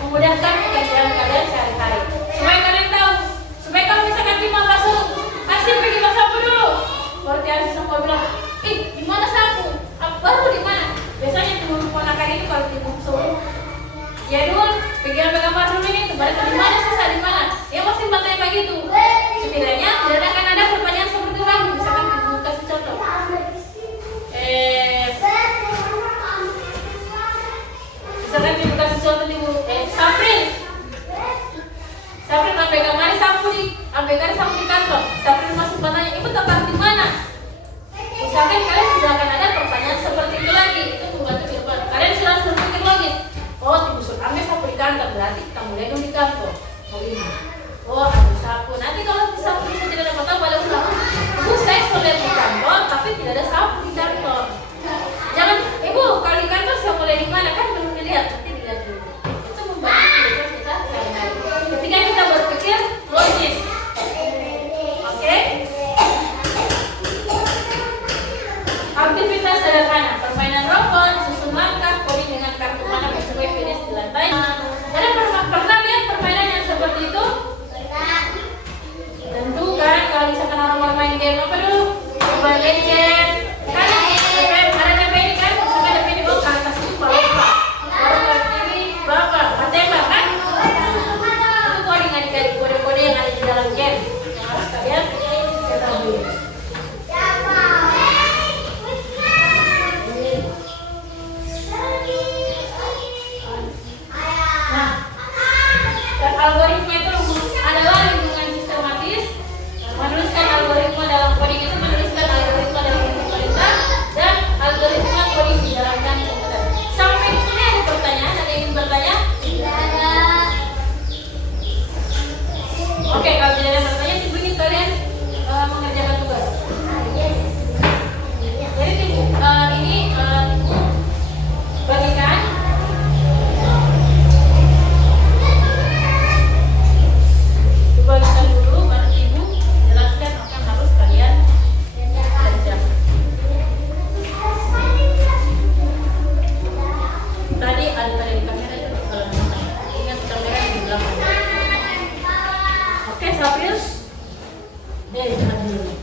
memudahkan pekerjaan kalian sehari-hari. Supaya kalian tahu, supaya kalau misalkan Timah masuk, Asyik pergi bawa sapu dulu. Seperti Asyik sama bilang, di mana sapu? Baru di mana? Biasanya teman ponakan itu kalau Timah suruh, ya dulu, pergi ambil gambar dulu ini, balik di mana susah di mana? Dia masih bertanya begitu. Sekiranya tidak akan ada pertanyaan seperti itu lagi. Misalkan Ibu kasih contoh. Misalkan Ibu kasih contoh Ibu, Sapril ambil gambar sapu di kantor. Sapril masuk bertanya, Ibu tempat di mana? Misalkan kalian tidak akan ada pertanyaan seperti itu lagi. Itu membantu kehidupan. Kalian sudah harus berpikir logis. Oh, Ibu suruh ambil sapu di kantor, berarti kita mulai dulu di kantor. Oh ini. Oh, ambil sapu. Nanti kalau sapu bisa tidak dapat tahu, balik ulang. Ibu saya sudah di kantor, tapi tidak ada sapu di kantor. Jangan, Ibu kalau di kantor saya mulai di mana kan belum dilihat, nanti dilihat dulu. Itu membantu kehidupan kita sehari-hari. Ketika kita berpikir logis. Oke? Aktivitas sederhana, permainan robot, susun langkah, coding dengan kartu mana sesuai finish di lantai. Kalian pernah lihat permainan yang seperti itu? Tentu kan, kalau misalkan orang main game apa dulu? Mobile Legends. Kan ada ini kan, misalkan ada video ke atas itu berapa? Baru ke kiri berapa? Tembak kan? Itu coding adik-adik, kode-kode yang ada di dalam game yang harus kalian ketahui. Algoritma itu adalah lingkungan sistematis. Menuliskan algoritma dalam coding itu menuliskan algoritma dalam perintah dan algoritma coding di dalam komputer. Sampai di sini ada pertanyaan? Ada yang ingin bertanya? Oke, kalau tidak ada pertanyaan, ingin kalian mengerjakan tugas. Jadi ini bagikan. Bagikan dulu, baru Ibu jelaskan apa yang harus kalian kerjakan. Tadi ada di kamera itu ingat kamera di belakang. Oke, Sapril. Jangan dulu.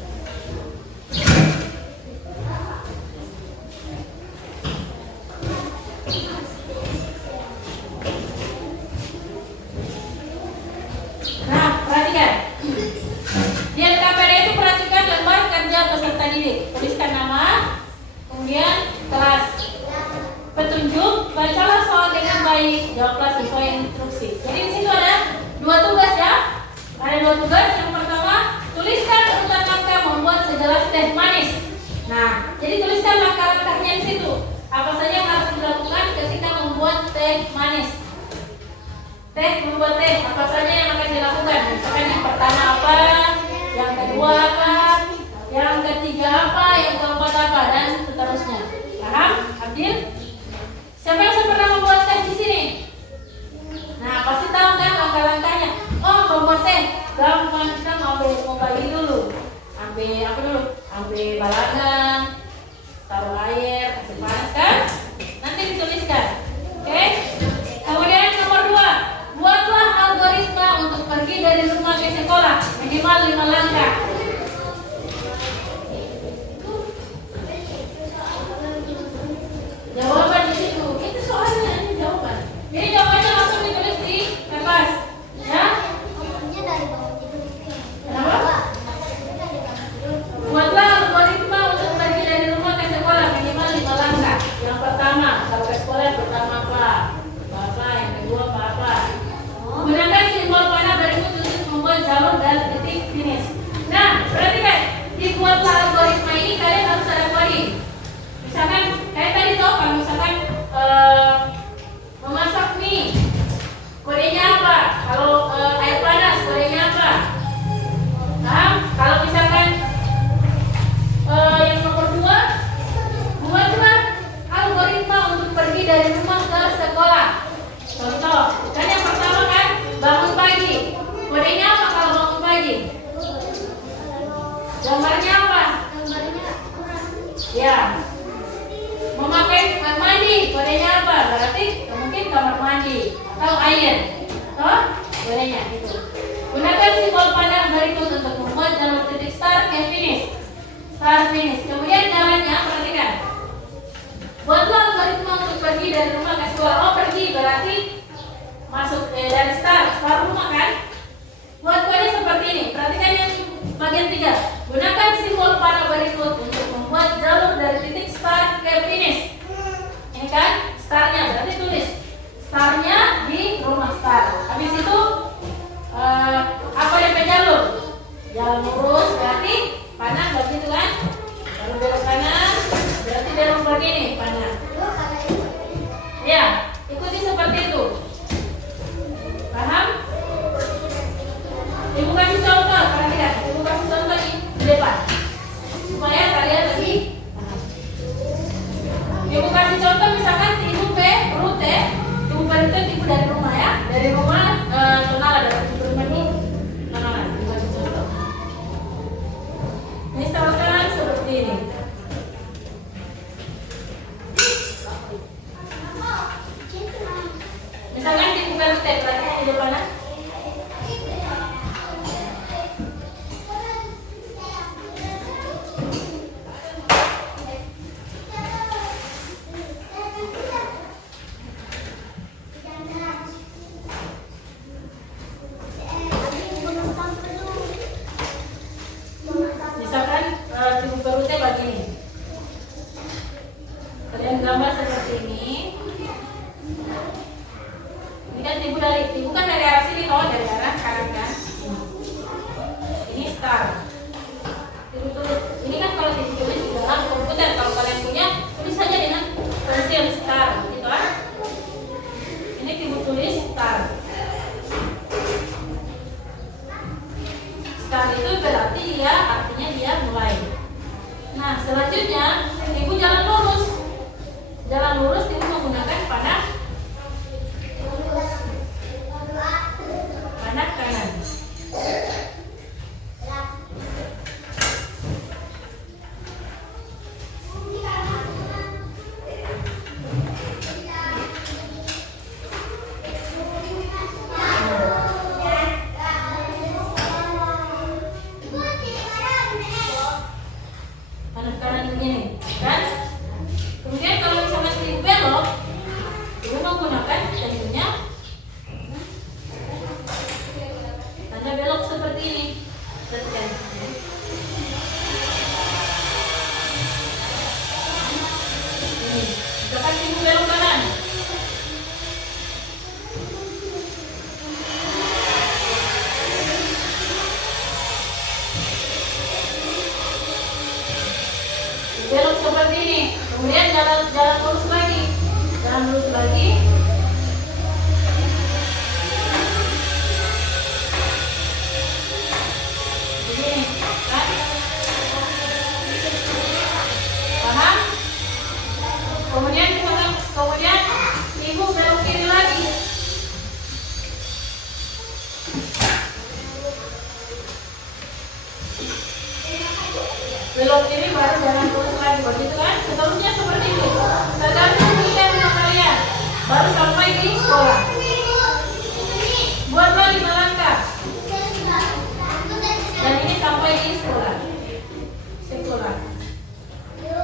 Nah, perhatikan. Di LKPD itu perhatikan lembar kerja peserta didik. Tuliskan nama, kemudian kelas. Petunjuk, bacalah soal dengan baik, jawablah sesuai instruksi. Jadi di situ ada dua tugas ya. Ada dua tugas. Yang pertama, tuliskan Jadi tuliskan langkah-langkahnya di situ. Apa saja yang harus dilakukan ketika membuat teh manis? Membuat teh, apa saja yang akan dilakukan? Misalkan yang pertama apa, yang kedua apa, yang ketiga apa, yang keempat apa, dan seterusnya. Paham? Abdil? Siapa yang sudah pernah membuat teh di sini? Nah, pasti tahu kan langkah-langkahnya. Oh, membuat teh gampang, kita mau bagi dulu. Ambil apa dulu? Ambil balangan, taruh air, kasih panas kan? Nanti dituliskan. Oke? Kemudian nomor 2, buatlah algoritma untuk pergi dari rumah ke sekolah minimal 5 langkah. Jawaban di situ. Itu soalnya ini jawaban. Jadi jawabannya langsung ditulis di kertas. Ya? Nomornya dari bawah itu. Kenapa? Buatlah algoritma untuk pergi dari rumah ke sekolah minimal 5 langkah. Yang pertama, kalau ke sekolah yang pertama apa? Apa? Yang kedua apa? Gunakan simbol panah berikut untuk membuat jalur dan titik finish. Nah, perhatikan, dibuatlah algoritma ini kalian harus ada coding. Misalkan kayak tadi tuh, kalau misalkan memasak mie, kodenya apa? Kalau air panas, kodenya apa? Paham? Kalau misalkan yang nomor 2, buatlah algoritma untuk pergi dari rumah ke sekolah. Contoh, kan yang pertama kan bangun pagi. Kodenya apa kalau bangun pagi? Gambarnya apa? Ya. Memakai mandi, kodenya apa? Berarti mungkin kamar mandi atau air. Toh? Kodenya itu. Gunakan simbol panah berikut untuk membuat jalur titik start ke finish. Start finish. Kemudian jalannya perhatikan. Buatlah algoritma untuk pergi dari rumah ke sekolah. Oh, pergi berarti masuk dari start rumah kan? Buat kode seperti ini. Perhatikan yang bagian 3. Gunakan simbol panah berikut untuk membuat jalur dari titik start ke finish. Ini kan startnya, berarti tulis startnya di rumah start. Habis itu apa DP jalur? Jalan lurus berarti panah begitu kan? Lalu belok kanan berarti belok begini panah. Ya, ikuti seperti itu. Paham? Ibu kasih contoh, perhatikan. Ibu kasih contoh di depan supaya kalian lebih paham. Ibu kasih contoh misalkan ibu rute ibu dari rumah ya, dari rumah Nonala dari rumah ini Nonala. Ibu kasih contoh. Misalkan seperti ini. Misalkan dibuka rute, perhatikan di depan ya. Misalkan dibuka rute begini. Kalian gambar seperti ini. Ini kan ibu kan dari arah sini toh, dari arah kanan kan. Ini start. Ibu tulis. Ini kan kalau ditulis di dalam komputer, kalau kalian punya tulis saja dengan pensil start, gitu kan? Ini ibu tulis start. Start itu berarti dia artinya dia mulai. Nah, selanjutnya ibu jalan lurus. Jalan lurus ibu menggunakan panah kanan. Panah kanan begini, kan? Kemudian kalau misalkan ibu belok, ibu menggunakan tentunya tanda belok seperti ini. Perhatikan. Ini, misalkan ibu belok kanan. Belok seperti Kemudian jalan lurus lagi. Jalan lurus lagi. Begini, kan? Paham? Kemudian ibu belok kiri lagi. Belok kiri baru jalan lurus lagi, begitu kan? Seterusnya seperti itu. Tergantung pilihan rumah kalian. Baru sampai di sekolah. Buatlah 5 langkah. Dan ini sampai di sekolah.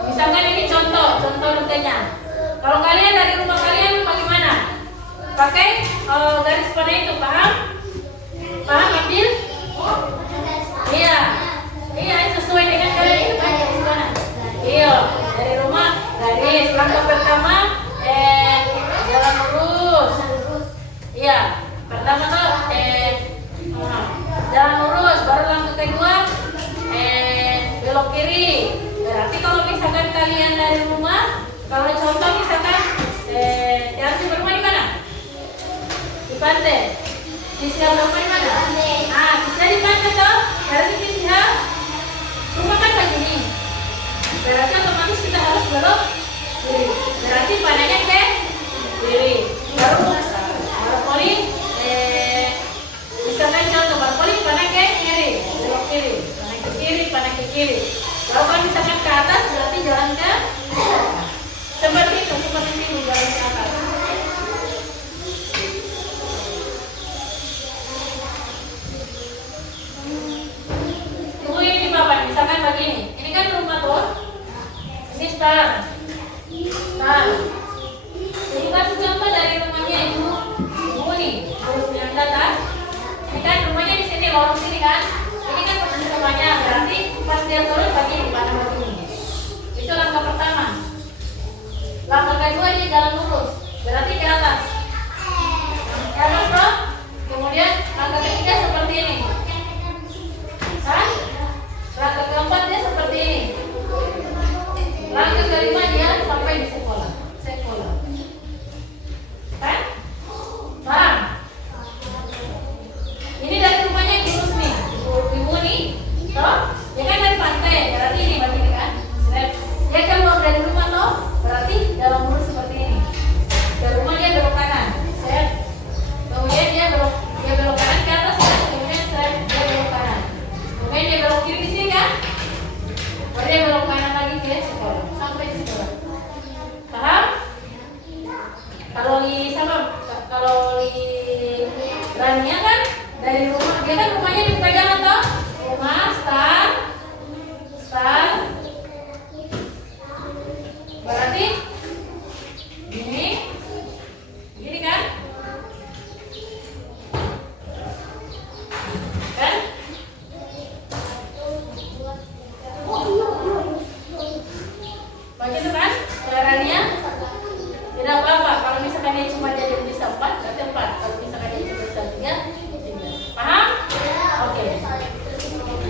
Misalkan ini contoh rutenya. Kalau kalian dari rumah kalian bagaimana? Pakai garis panah itu, paham? Paham ambil? Iya. Iya, sesuai dengan kalian itu kan garis panah. Iya, dari rumah garis. Langkah pertama jalan lurus. Iya, pertama tuh jalan lurus. Baru langkah kedua belok kiri. Berarti kalau misalkan kalian dari rumah, kalau contoh misalkan Tiasi bermain di mana? Di pantai. Sisiha bermain mana? Sisiha di pantai toh. Berarti Sisiha rumah kan begini. Berarti otomatis kita harus belok kiri. Berarti panahnya ke kiri. Baru Poli misalkan contoh Poli panah ke kiri, belok kiri, panah ke kiri, panah ke kiri. Kalau misalkan ke atas berarti jalan ke seperti itu jalan ke atas. Tunggu ini Bapak, misalkan begini. Ini kan rumah tuh. Ini star. Ini kan contoh dari rumahnya ibu nih, lurus yang data. Ini kan rumahnya di sini, lorong sini kan. Ini kan posisi rumahnya, berarti pas dia turun begini, panah begini. Itu langkah pertama. Langkah kedua dia jalan lurus, berarti ke atas. Ke atas bro. Kemudian langkah ketiga seperti ini. Kan? Langkah keempat dia seperti ini. Langkah kelima dia sampai di sekolah. Kan? Paham? Ini dari rumahnya lurus nih. Ibu nih. Toh? Dia kan dari pantai, berarti ini begini kan? Dia keluar dari rumah toh, berarti jalan lurus seperti ini. Ke rumah dia belok kanan. Kemudian dia belok kanan ke atas kan? Kemudian dia belok kanan. Kemudian dia belok kiri di sini kan? Baru dia belok kanan lagi ke sekolah. Sampai di sekolah. Paham? Kalau di Rania kan dari rumah, dia kan rumahnya di jalan toh. Rumah star. Berarti gini kan? Kan? Begitu kan? Caranya tidak apa-apa. Kalau misalkan dia cuma jadi bisa 4, berarti 4. Kalau misalkan dia cuma bisa 3, 3. Paham? Oke.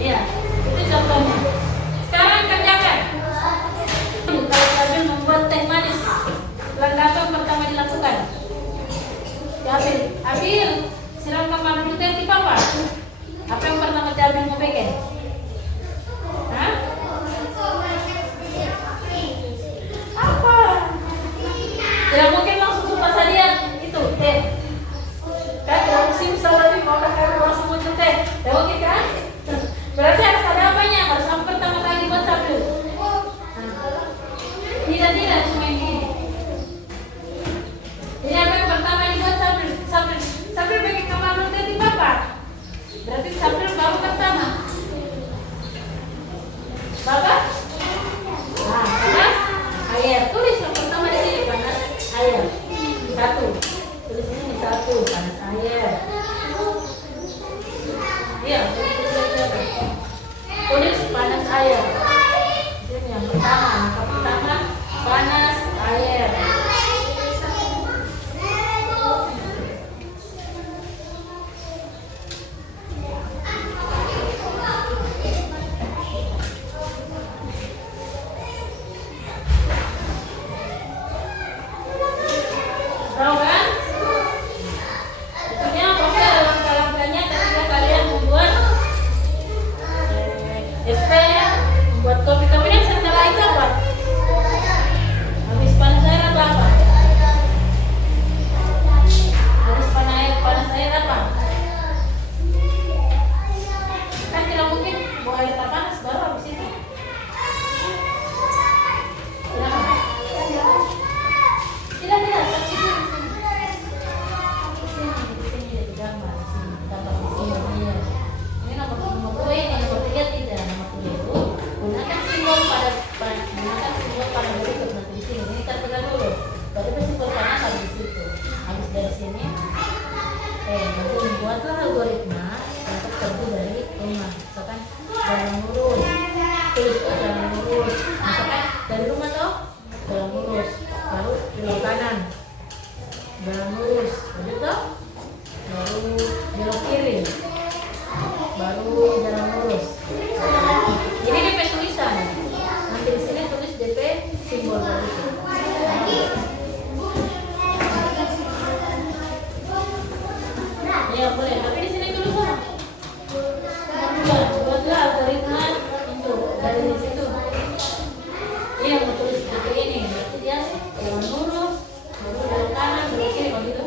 Iya. Itu contohnya. Sekarang kerjakan. Kalau kalian membuat teh manis, langkah apa yang pertama dilakukan? Ambil. Siramkan madu dulu teh di papa. Apa yang pertama diambil mau pegang? Hah? Apa? Tidak mungkin langsung tumpah saja itu teh. Kan kalau musim saudari mau pakai langsung muncul teh. Tidak mungkin kan? Berarti harus ada apanya? Harus yang pertama kali buat sabtu. Tidak cuma ini. Ini apa yang pertama dibuat sabtu bagi kamar dulu teh di papa. Berarti sabtu baru pertama. Bapak? Panas air. Tulis yang pertama di sini panas air. 1. Tulis ini 1 panas air. Iya, tulis panas air. Ini yang pertama, langkah pertama panas air. teh, buat kopi dan setelah itu apa? Habis panas air apa? Habis panas air apa? Kan tidak mungkin bawa air tak panas baru habis itu. Tidak, tapi di sini ada gambar, di sini. Ini nomor 2 ini, nomor 3 tidak. Nomor 3 itu gunakan simbol pada berikut nanti di sini. Ini terpegang dulu. Baru simbol panah habis di situ. Habis dari sini, nanti membuatlah algoritma untuk pergi dari rumah. Misalkan jalan lurus, tulis jalan lurus. Misalkan dari rumah toh jalan lurus, baru belok kanan, jalan lurus, lanjut toh, baru belok kiri, baru jalan lurus. Ini DP tulisan. Nanti di sini tulis DP simbol dari itu. Ya boleh, tapi di sini dulu sama. Buatlah algoritma itu dari situ. Ini yang mau tulis DP ini, berarti dia jalan lurus, baru belok kanan, belok kiri, kalau gitu.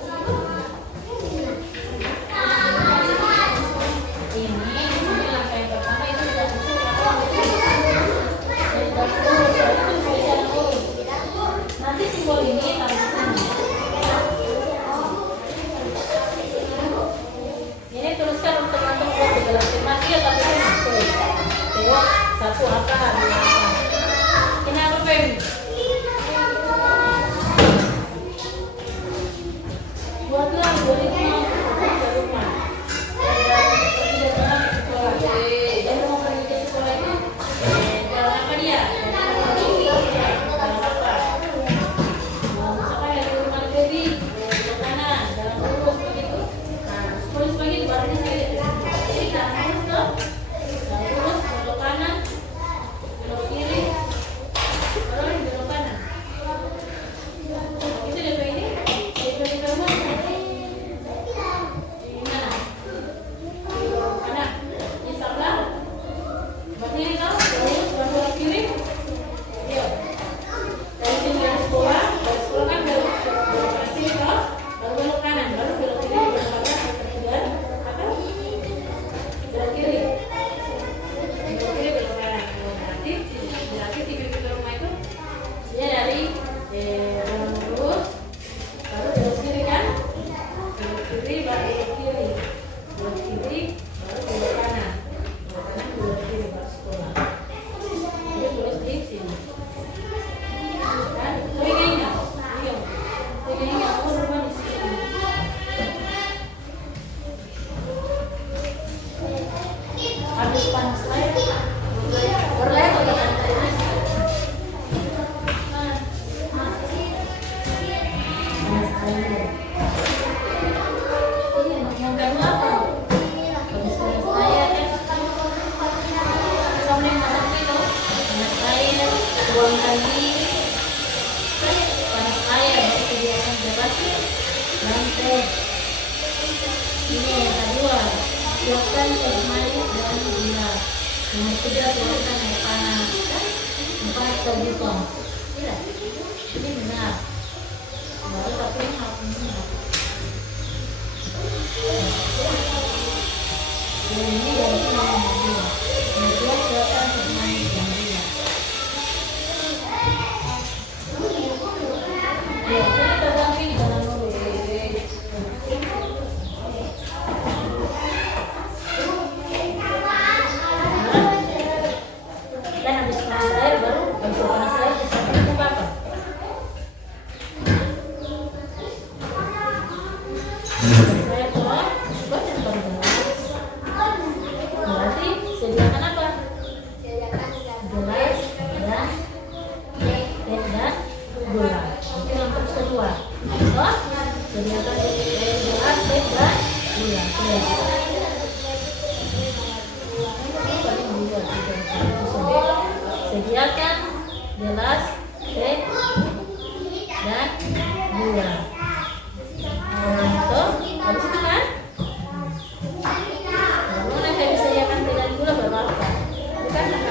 Nanti simbol ini taruh di sini. Ini tuliskan untuk buat segala afirmasi atau tulis. Tengok satu apa, dua apa. Ini apa Pem? Buatlah algoritma ke rumah. Dia mau pergi ke sekolah itu jalan apa dia? Jalan apa? Misalkan dari rumah baby ke kanan, jalan lurus begitu. Nah, tulis begitu baru di sini. Jadi jalan lurus toh, jalan lurus belok kanan, belok kiri, baru belok kanan. Itu DP ini, DP di rumah. Di mana? Kanan. Ini sebelah. Berarti ini tahu, lurus baru belok kiri. Yuk. Dari sini dari sekolah kan belok ke sini toh, baru belok kanan, baru belok kiri, belok kanan, kemudian atau belok kiri, belok kanan. Nanti di pintu rumah itu dia dari jalan lurus, baru belok kiri kan, belok kiri, baru belok kiri, belok kiri, baru belok kanan, belok kiri, baru sekolah. Jadi tulis di sini. Dan pegangnya, pegangnya aku rumah di sini. Habis panas air, berlewat ke lantai. Panas air. Yang kamu apa? Habis panas air kan? Sampai masak itu, panas air, buang lagi. Panas air, sediakan jabati lantai. Ini yang kedua, siapkan teh manis dan gula. Yang ketiga, siapkan air panas. 4 terhitung. Tidak, ini benar. Baru tapi ini harus benar. Ini dari nomor 2. Yang kedua, siapkan teh manis dan gula. Ya, ini tergantung jalan lurus. Dan habis panas air baru habis panas air disamping itu apa? Saya soal buat yang terbatas. Berarti sediakan apa? Gelas dan teh dan gula. Itu yang kedua. Oh, sediakan gelas teh dan gula. Sediakan gelas teh dan gula. Tuh, habis itu kan? Baru nanti bisa sediakan teh dan gula baru apa? Bukan?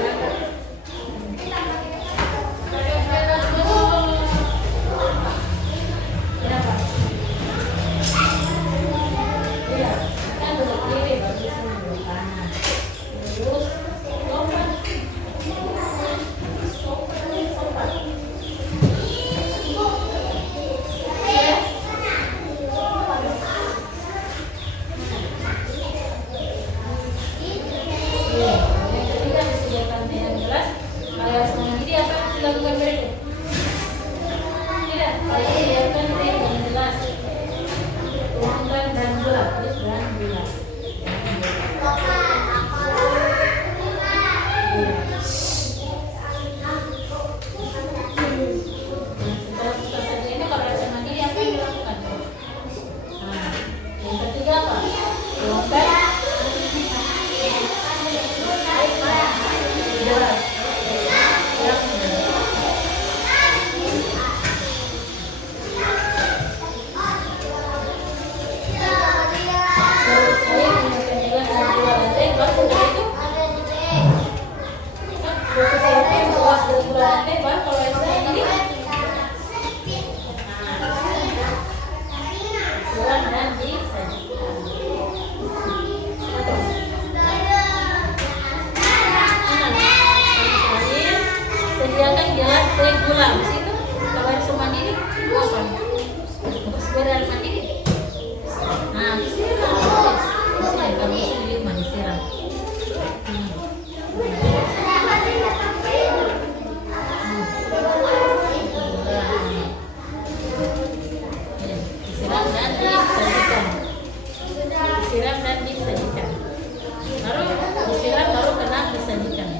Khusus SMP bawah 2 bulan lebar, kalau SD ini disiram dan disajikan. Sediakan gelas teh gula. Di situ kalau yang mandiri apa? Beras air mandiri. Nah, disiram. Disiram kalau bisa di rumah disiram. Disiram dan disajikan. Disiram dan disajikan. Baru disiram baru kena disajikan.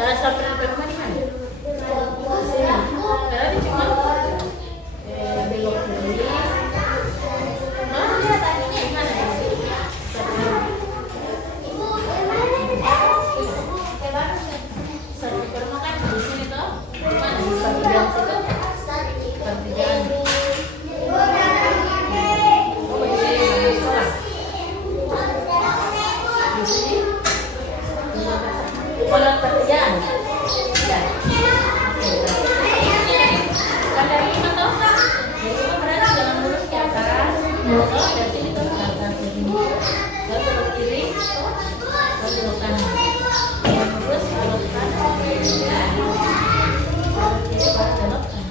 Jangan sampai rumah di mana? Sini. Berarti cuma belok kiri. Satu permakan di sini toh. Mana di sebelah situ? Pertigaan. Di sini. Pola pekerjaan. Pada ini toh, jadi berarti jangan lurus ke atas. Toh dari sini toh ke atas begini. Lalu belok kiri, lalu belok kanan. Terus belok kanan. Kiri baru belok kanan.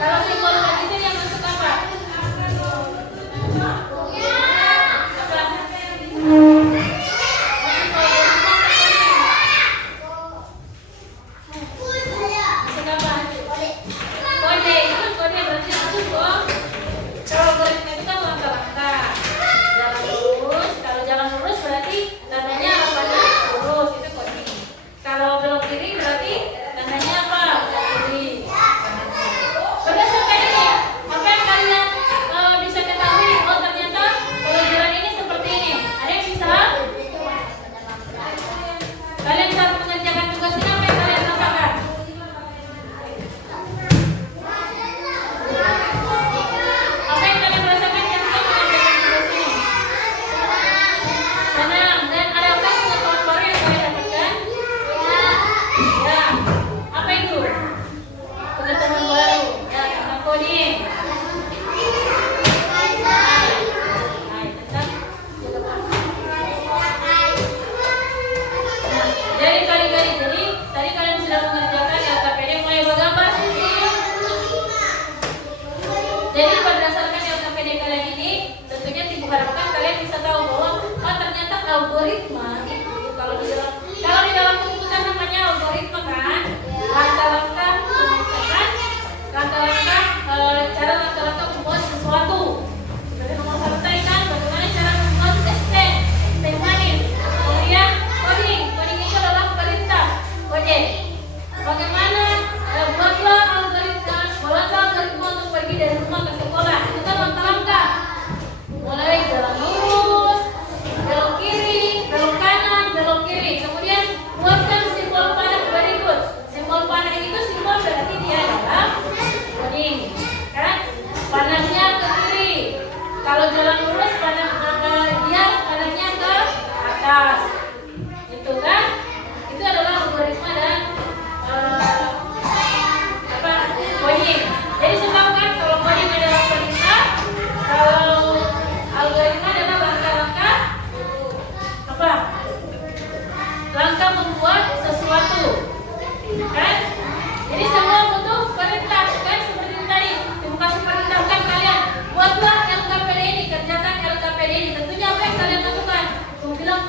Kalau simbol begitu yang masuk apa? Apa? Kode itu kode berarti masuk dong. Kalau algoritma itu kan langkah-langkah. Jalan lurus, kalau jalan lurus berarti tandanya apa nih? Lurus, itu kode. Kalau belok kiri berarti tandanya apa? Kiri. Berdasarkan ini, apa yang kalian bisa ketahui? Oh ternyata kalau jalan ini seperti ini. Ada yang bisa? Kalian saat mengerjakan tugas ini apa yang kalian rasakan? Apa yang kalian rasakan ketika mengerjakan tugas ini? Senang. Dan adakah pengetahuan baru yang kalian dapatkan? Ya. Apa itu? Pengetahuan baru. Ya, tentang coding. Jadi tadi kalian sudah mengerjakan LKPD mulai bergambar. Jadi berdasarkan LKPD kalian ini, tentunya diharapkan kalian bisa tahu bahwa ternyata algoritma itu kalau di dalam buku kan namanya algoritma kan, langkah-langkah pengecekan, langkah-langkah membuat sesuatu. Dari nomor 1 tadi kan bagaimana cara membuat es teh manis. Kemudian coding itu adalah perintah kode. Bagaimana buatlah algoritma untuk pergi dari rumah ke sekolah. Itu kan langkah-langkah. Mulai jalan lurus, belok kiri, belok kanan, belok kiri. Kemudian buatkan simbol panah berikut. Simbol panah itu simbol berarti dia adalah coding. Kan? Panahnya ke kiri. Kalau jalan lurus panahnya ke atas. Itu kan? Itu adalah algoritma dan coding. Jadi sudah kan kalau coding adalah perintah, kalau algoritma adalah langkah-langkah apa? Langkah membuat sesuatu. Kan? Jadi semua butuh perintah kan seperti tadi. Dikasih perintah kan kalian buatlah LKPD ini, kerjakan LKPD ini. Tentunya apa yang kalian lakukan? Kamu bilang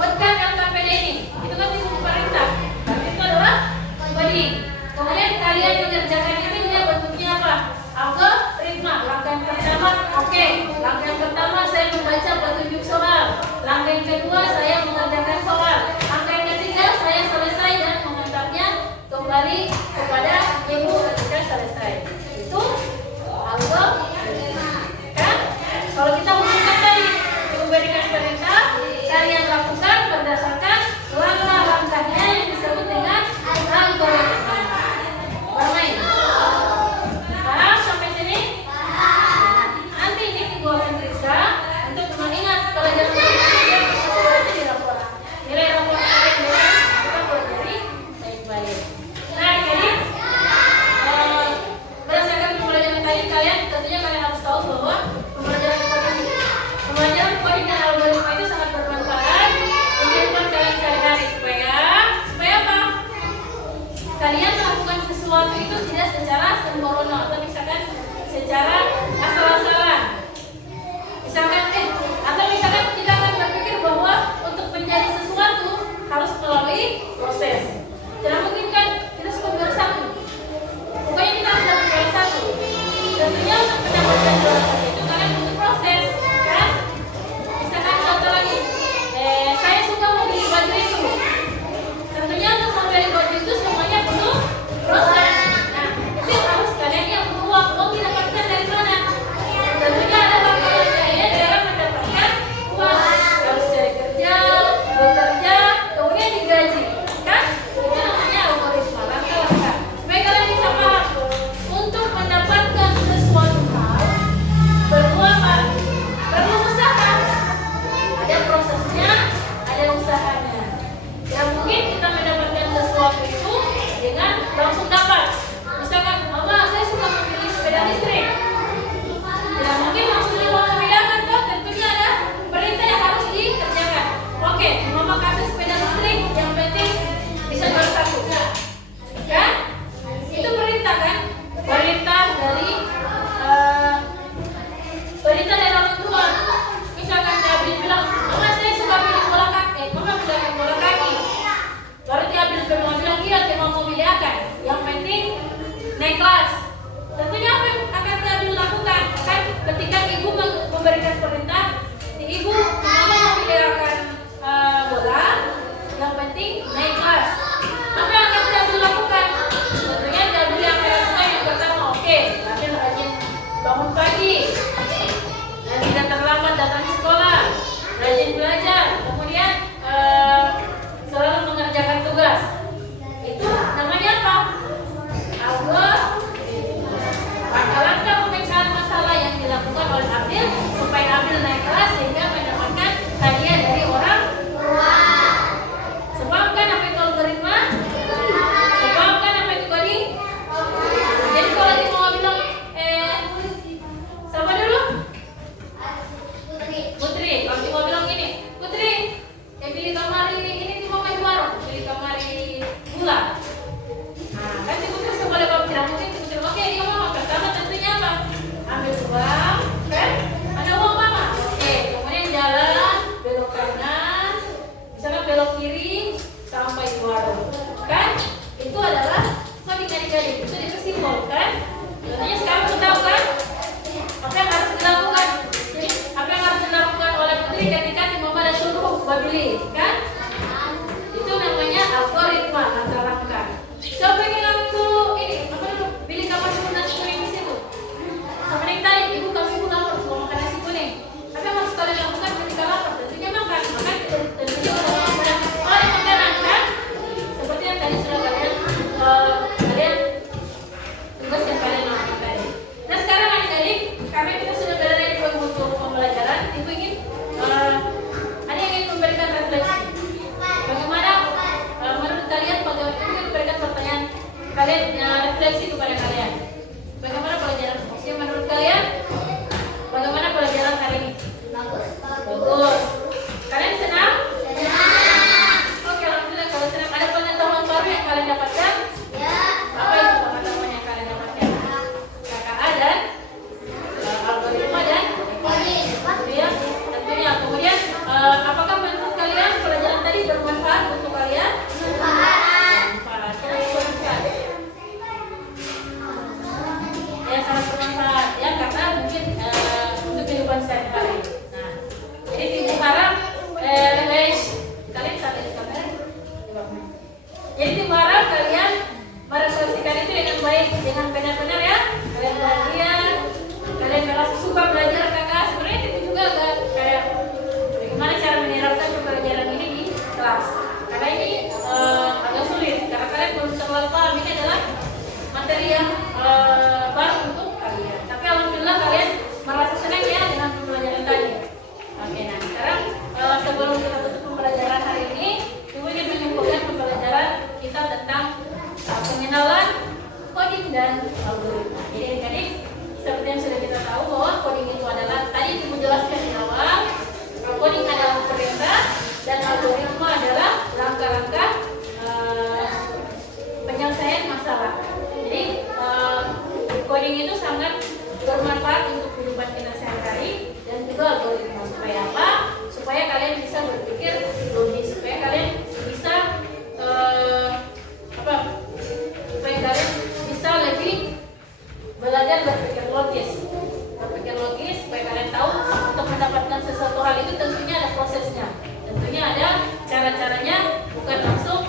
buatkan LKPD ini. Itu kan itu perintah. Tapi itu adalah coding. Kemudian kalian mengerjakan ini dia bentuknya apa? Algoritma. Langkah yang pertama, oke. Langkah yang pertama saya membaca petunjuk soal. Langkah yang kedua saya mengerjakan soal. Langkah yang ketiga saya selesai dan mengantarnya kembali kepada ibu ketika selesai. Itu algoritma. Kan? Kalau kita usulkan tadi memberikan perintah, kalian lakukan berdasarkan langkah-langkahnya yang disebut dengan algoritma. Bermain. Paham sampai sini? Nanti ini ibu akan periksa untuk mengingat pelajaran kita di rapor. Nilai rapor kalian kita pelajari baik-baik. Nah, jadi berdasarkan pembelajaran tadi kalian tentunya kalian harus tahu bahwa pembelajaran coding dan algoritma itu sangat bermanfaat untuk kehidupan kalian sehari-hari supaya apa? Kalian melakukan sesuatu itu tidak secara sembrono atau misalkan secara asal-asalan. Misalkan kita akan berpikir bahwa untuk menjadi sesuatu harus melalui proses. Tidak mungkin kan kita suka bersatu. Pokoknya kita harus lakukan satu. Tentunya untuk mendapatkan juara satu itu kalian butuh proses, kan? Misalkan contoh lagi, saya suka membeli baju itu. Tentunya untuk membeli baju itu semuanya butuh proses. Nah, itu harus kalian yang butuh uang didapatkan dari mana? Tentunya ada langkah-langkah ya dalam mendapatkan uang. Harus cari kerja, bekerja, kemudian digaji, kan? Itu namanya naik kelas. Tentunya apa yang akan kami lakukan? Kan ketika ibu memberikan perintah, ibu memindahkan bola, yang penting naik kelas. Apa yang akan kami lakukan? Tentunya kami akan lakukan yang pertama, oke, kami rajin bangun pagi, dan tidak terlambat datang ke sekolah, rajin belajar, kemudian selalu mengerjakan tugas. Itu namanya apa? Langkah pemecahan masalah yang dilakukan oleh Abil supaya Abil naik kelas sehingga mendapatkan hadiah dari orang tua. Sebab kan apa itu algoritma? Sebab kan apa itu coding? Jadi kalau lagi mau bilang siapa dulu? Putri. Kalau mau bilang gini, Putri, beli kamari ini di mama di warung, beli kamari gula. Nah, kan si Putri seboleh bawa tidak mungkin Putri, oke, iya mama. Pertama tentunya apa? Ambil uang, kan? Ada uang mama. Oke, kemudian jalan, belok kanan, misalkan belok kiri sampai di warung, kan? Itu adalah coding adik-adik, itu dikasih simbol, kan? Contohnya sekarang kita tahu kan? Apa yang harus dilakukan? Apa yang harus dilakukan oleh Putri ketika di mama ada suruh beli, kan? Itu namanya algoritma, langkah-langkah. Coba pengen ambil dulu ini, apa dulu? Pilih kamar susu nasi kuning di situ. Sama yang tadi, ibu kasih ibu lapar, mau makan nasi kuning. Apa yang harus kalian lakukan ketika lapar? Tentunya makan, tentunya banyak makanan, kan? Seperti yang tadi sudah kalian tugas yang kalian lakukan tadi. Nah sekarang adik-adik, karena kita sudah berada di penghujung pembelajaran, ibu ingin ada yang ingin memberikan refleksi. Bagaimana menurut kalian, bagaimana memberikan pertanyaan kalian, refleksi kepada kalian. Bagaimana pelajaran? Maksudnya menurut kalian, bagaimana pelajaran hari ini? Bagus. Kalian senang? Oke, alhamdulillah kalau senang. Ada pengetahuan baru yang kalian dapatkan? Apa itu pengetahuan yang kalian dapatkan? KKA dan algoritma dan ya, tentunya. Kemudian apakah menurut kalian pelajaran tadi bermanfaat untuk kalian? Bermanfaat. Ya sangat bermanfaat ya, karena mungkin untuk kehidupan sehari-hari. Nah, jadi ibu harap kalian sampai di kamera. Jadi ibu harap kalian merefleksikan itu dengan baik, dengan benar-benar ya. Kalian belajar, kalian merasa suka belajar kakak. Sebenarnya itu juga agak kayak bagaimana cara menerapkan pembelajaran ini di kelas. Karena ini agak sulit, karena kalian belum terlalu paham. Ini adalah materi yang baru untuk kalian. Tapi alhamdulillah kalian merasa senang ya dengan pembelajaran tadi. Oke, nah sekarang sebelum kita tutup pembelajaran hari ini, ibu ingin menyimpulkan pembelajaran kita tentang pengenalan coding dan algoritma. Jadi adik-adik, seperti yang sudah kita tahu bahwa coding itu adalah, tadi ibu jelaskan di awal, coding adalah perintah dan algoritma adalah langkah-langkah penyelesaian masalah. Jadi coding itu sangat bermanfaat untuk kehidupan kita sehari-hari, dan juga algoritma. Supaya apa? Supaya kalian bisa berpikir logis, supaya kalian bisa supaya kalian bisa lebih belajar berpikir logis, supaya kalian tahu untuk mendapatkan sesuatu hal itu tentunya ada prosesnya, tentunya ada cara-caranya, bukan langsung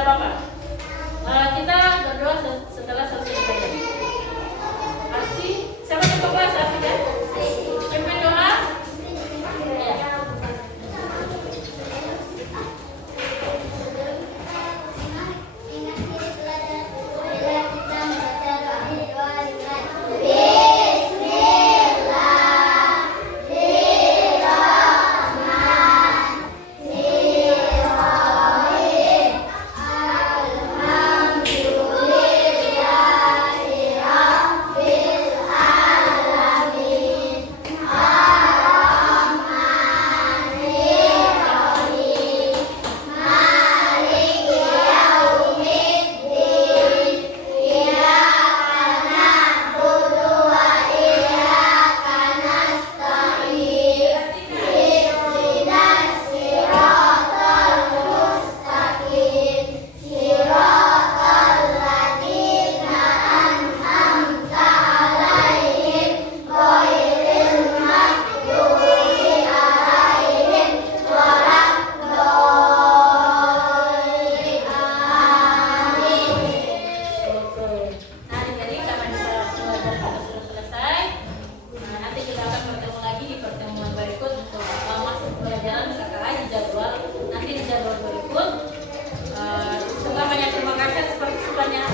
tidak apa-apa. Kita berdoa setelah selesai kajian. Arsi, siapa yang membahas Arsi kan? Pimpin doa. Ya.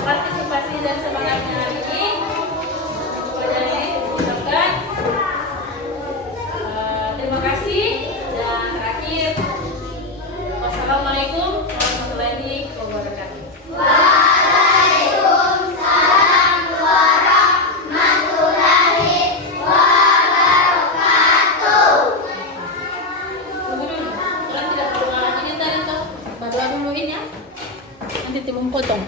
Partisipasi dan semangatnya hari ini. Pelajaran ini ucapkan terima kasih dan terakhir wassalamualaikum warahmatullahi wabarakatuh. Waalaikumsalam warahmatullahi wabarakatuh. Tunggu dulu, kalian tidak perlu ngalah ini tadi tuh. Berdoa dulu ini ya. Nanti tim potong.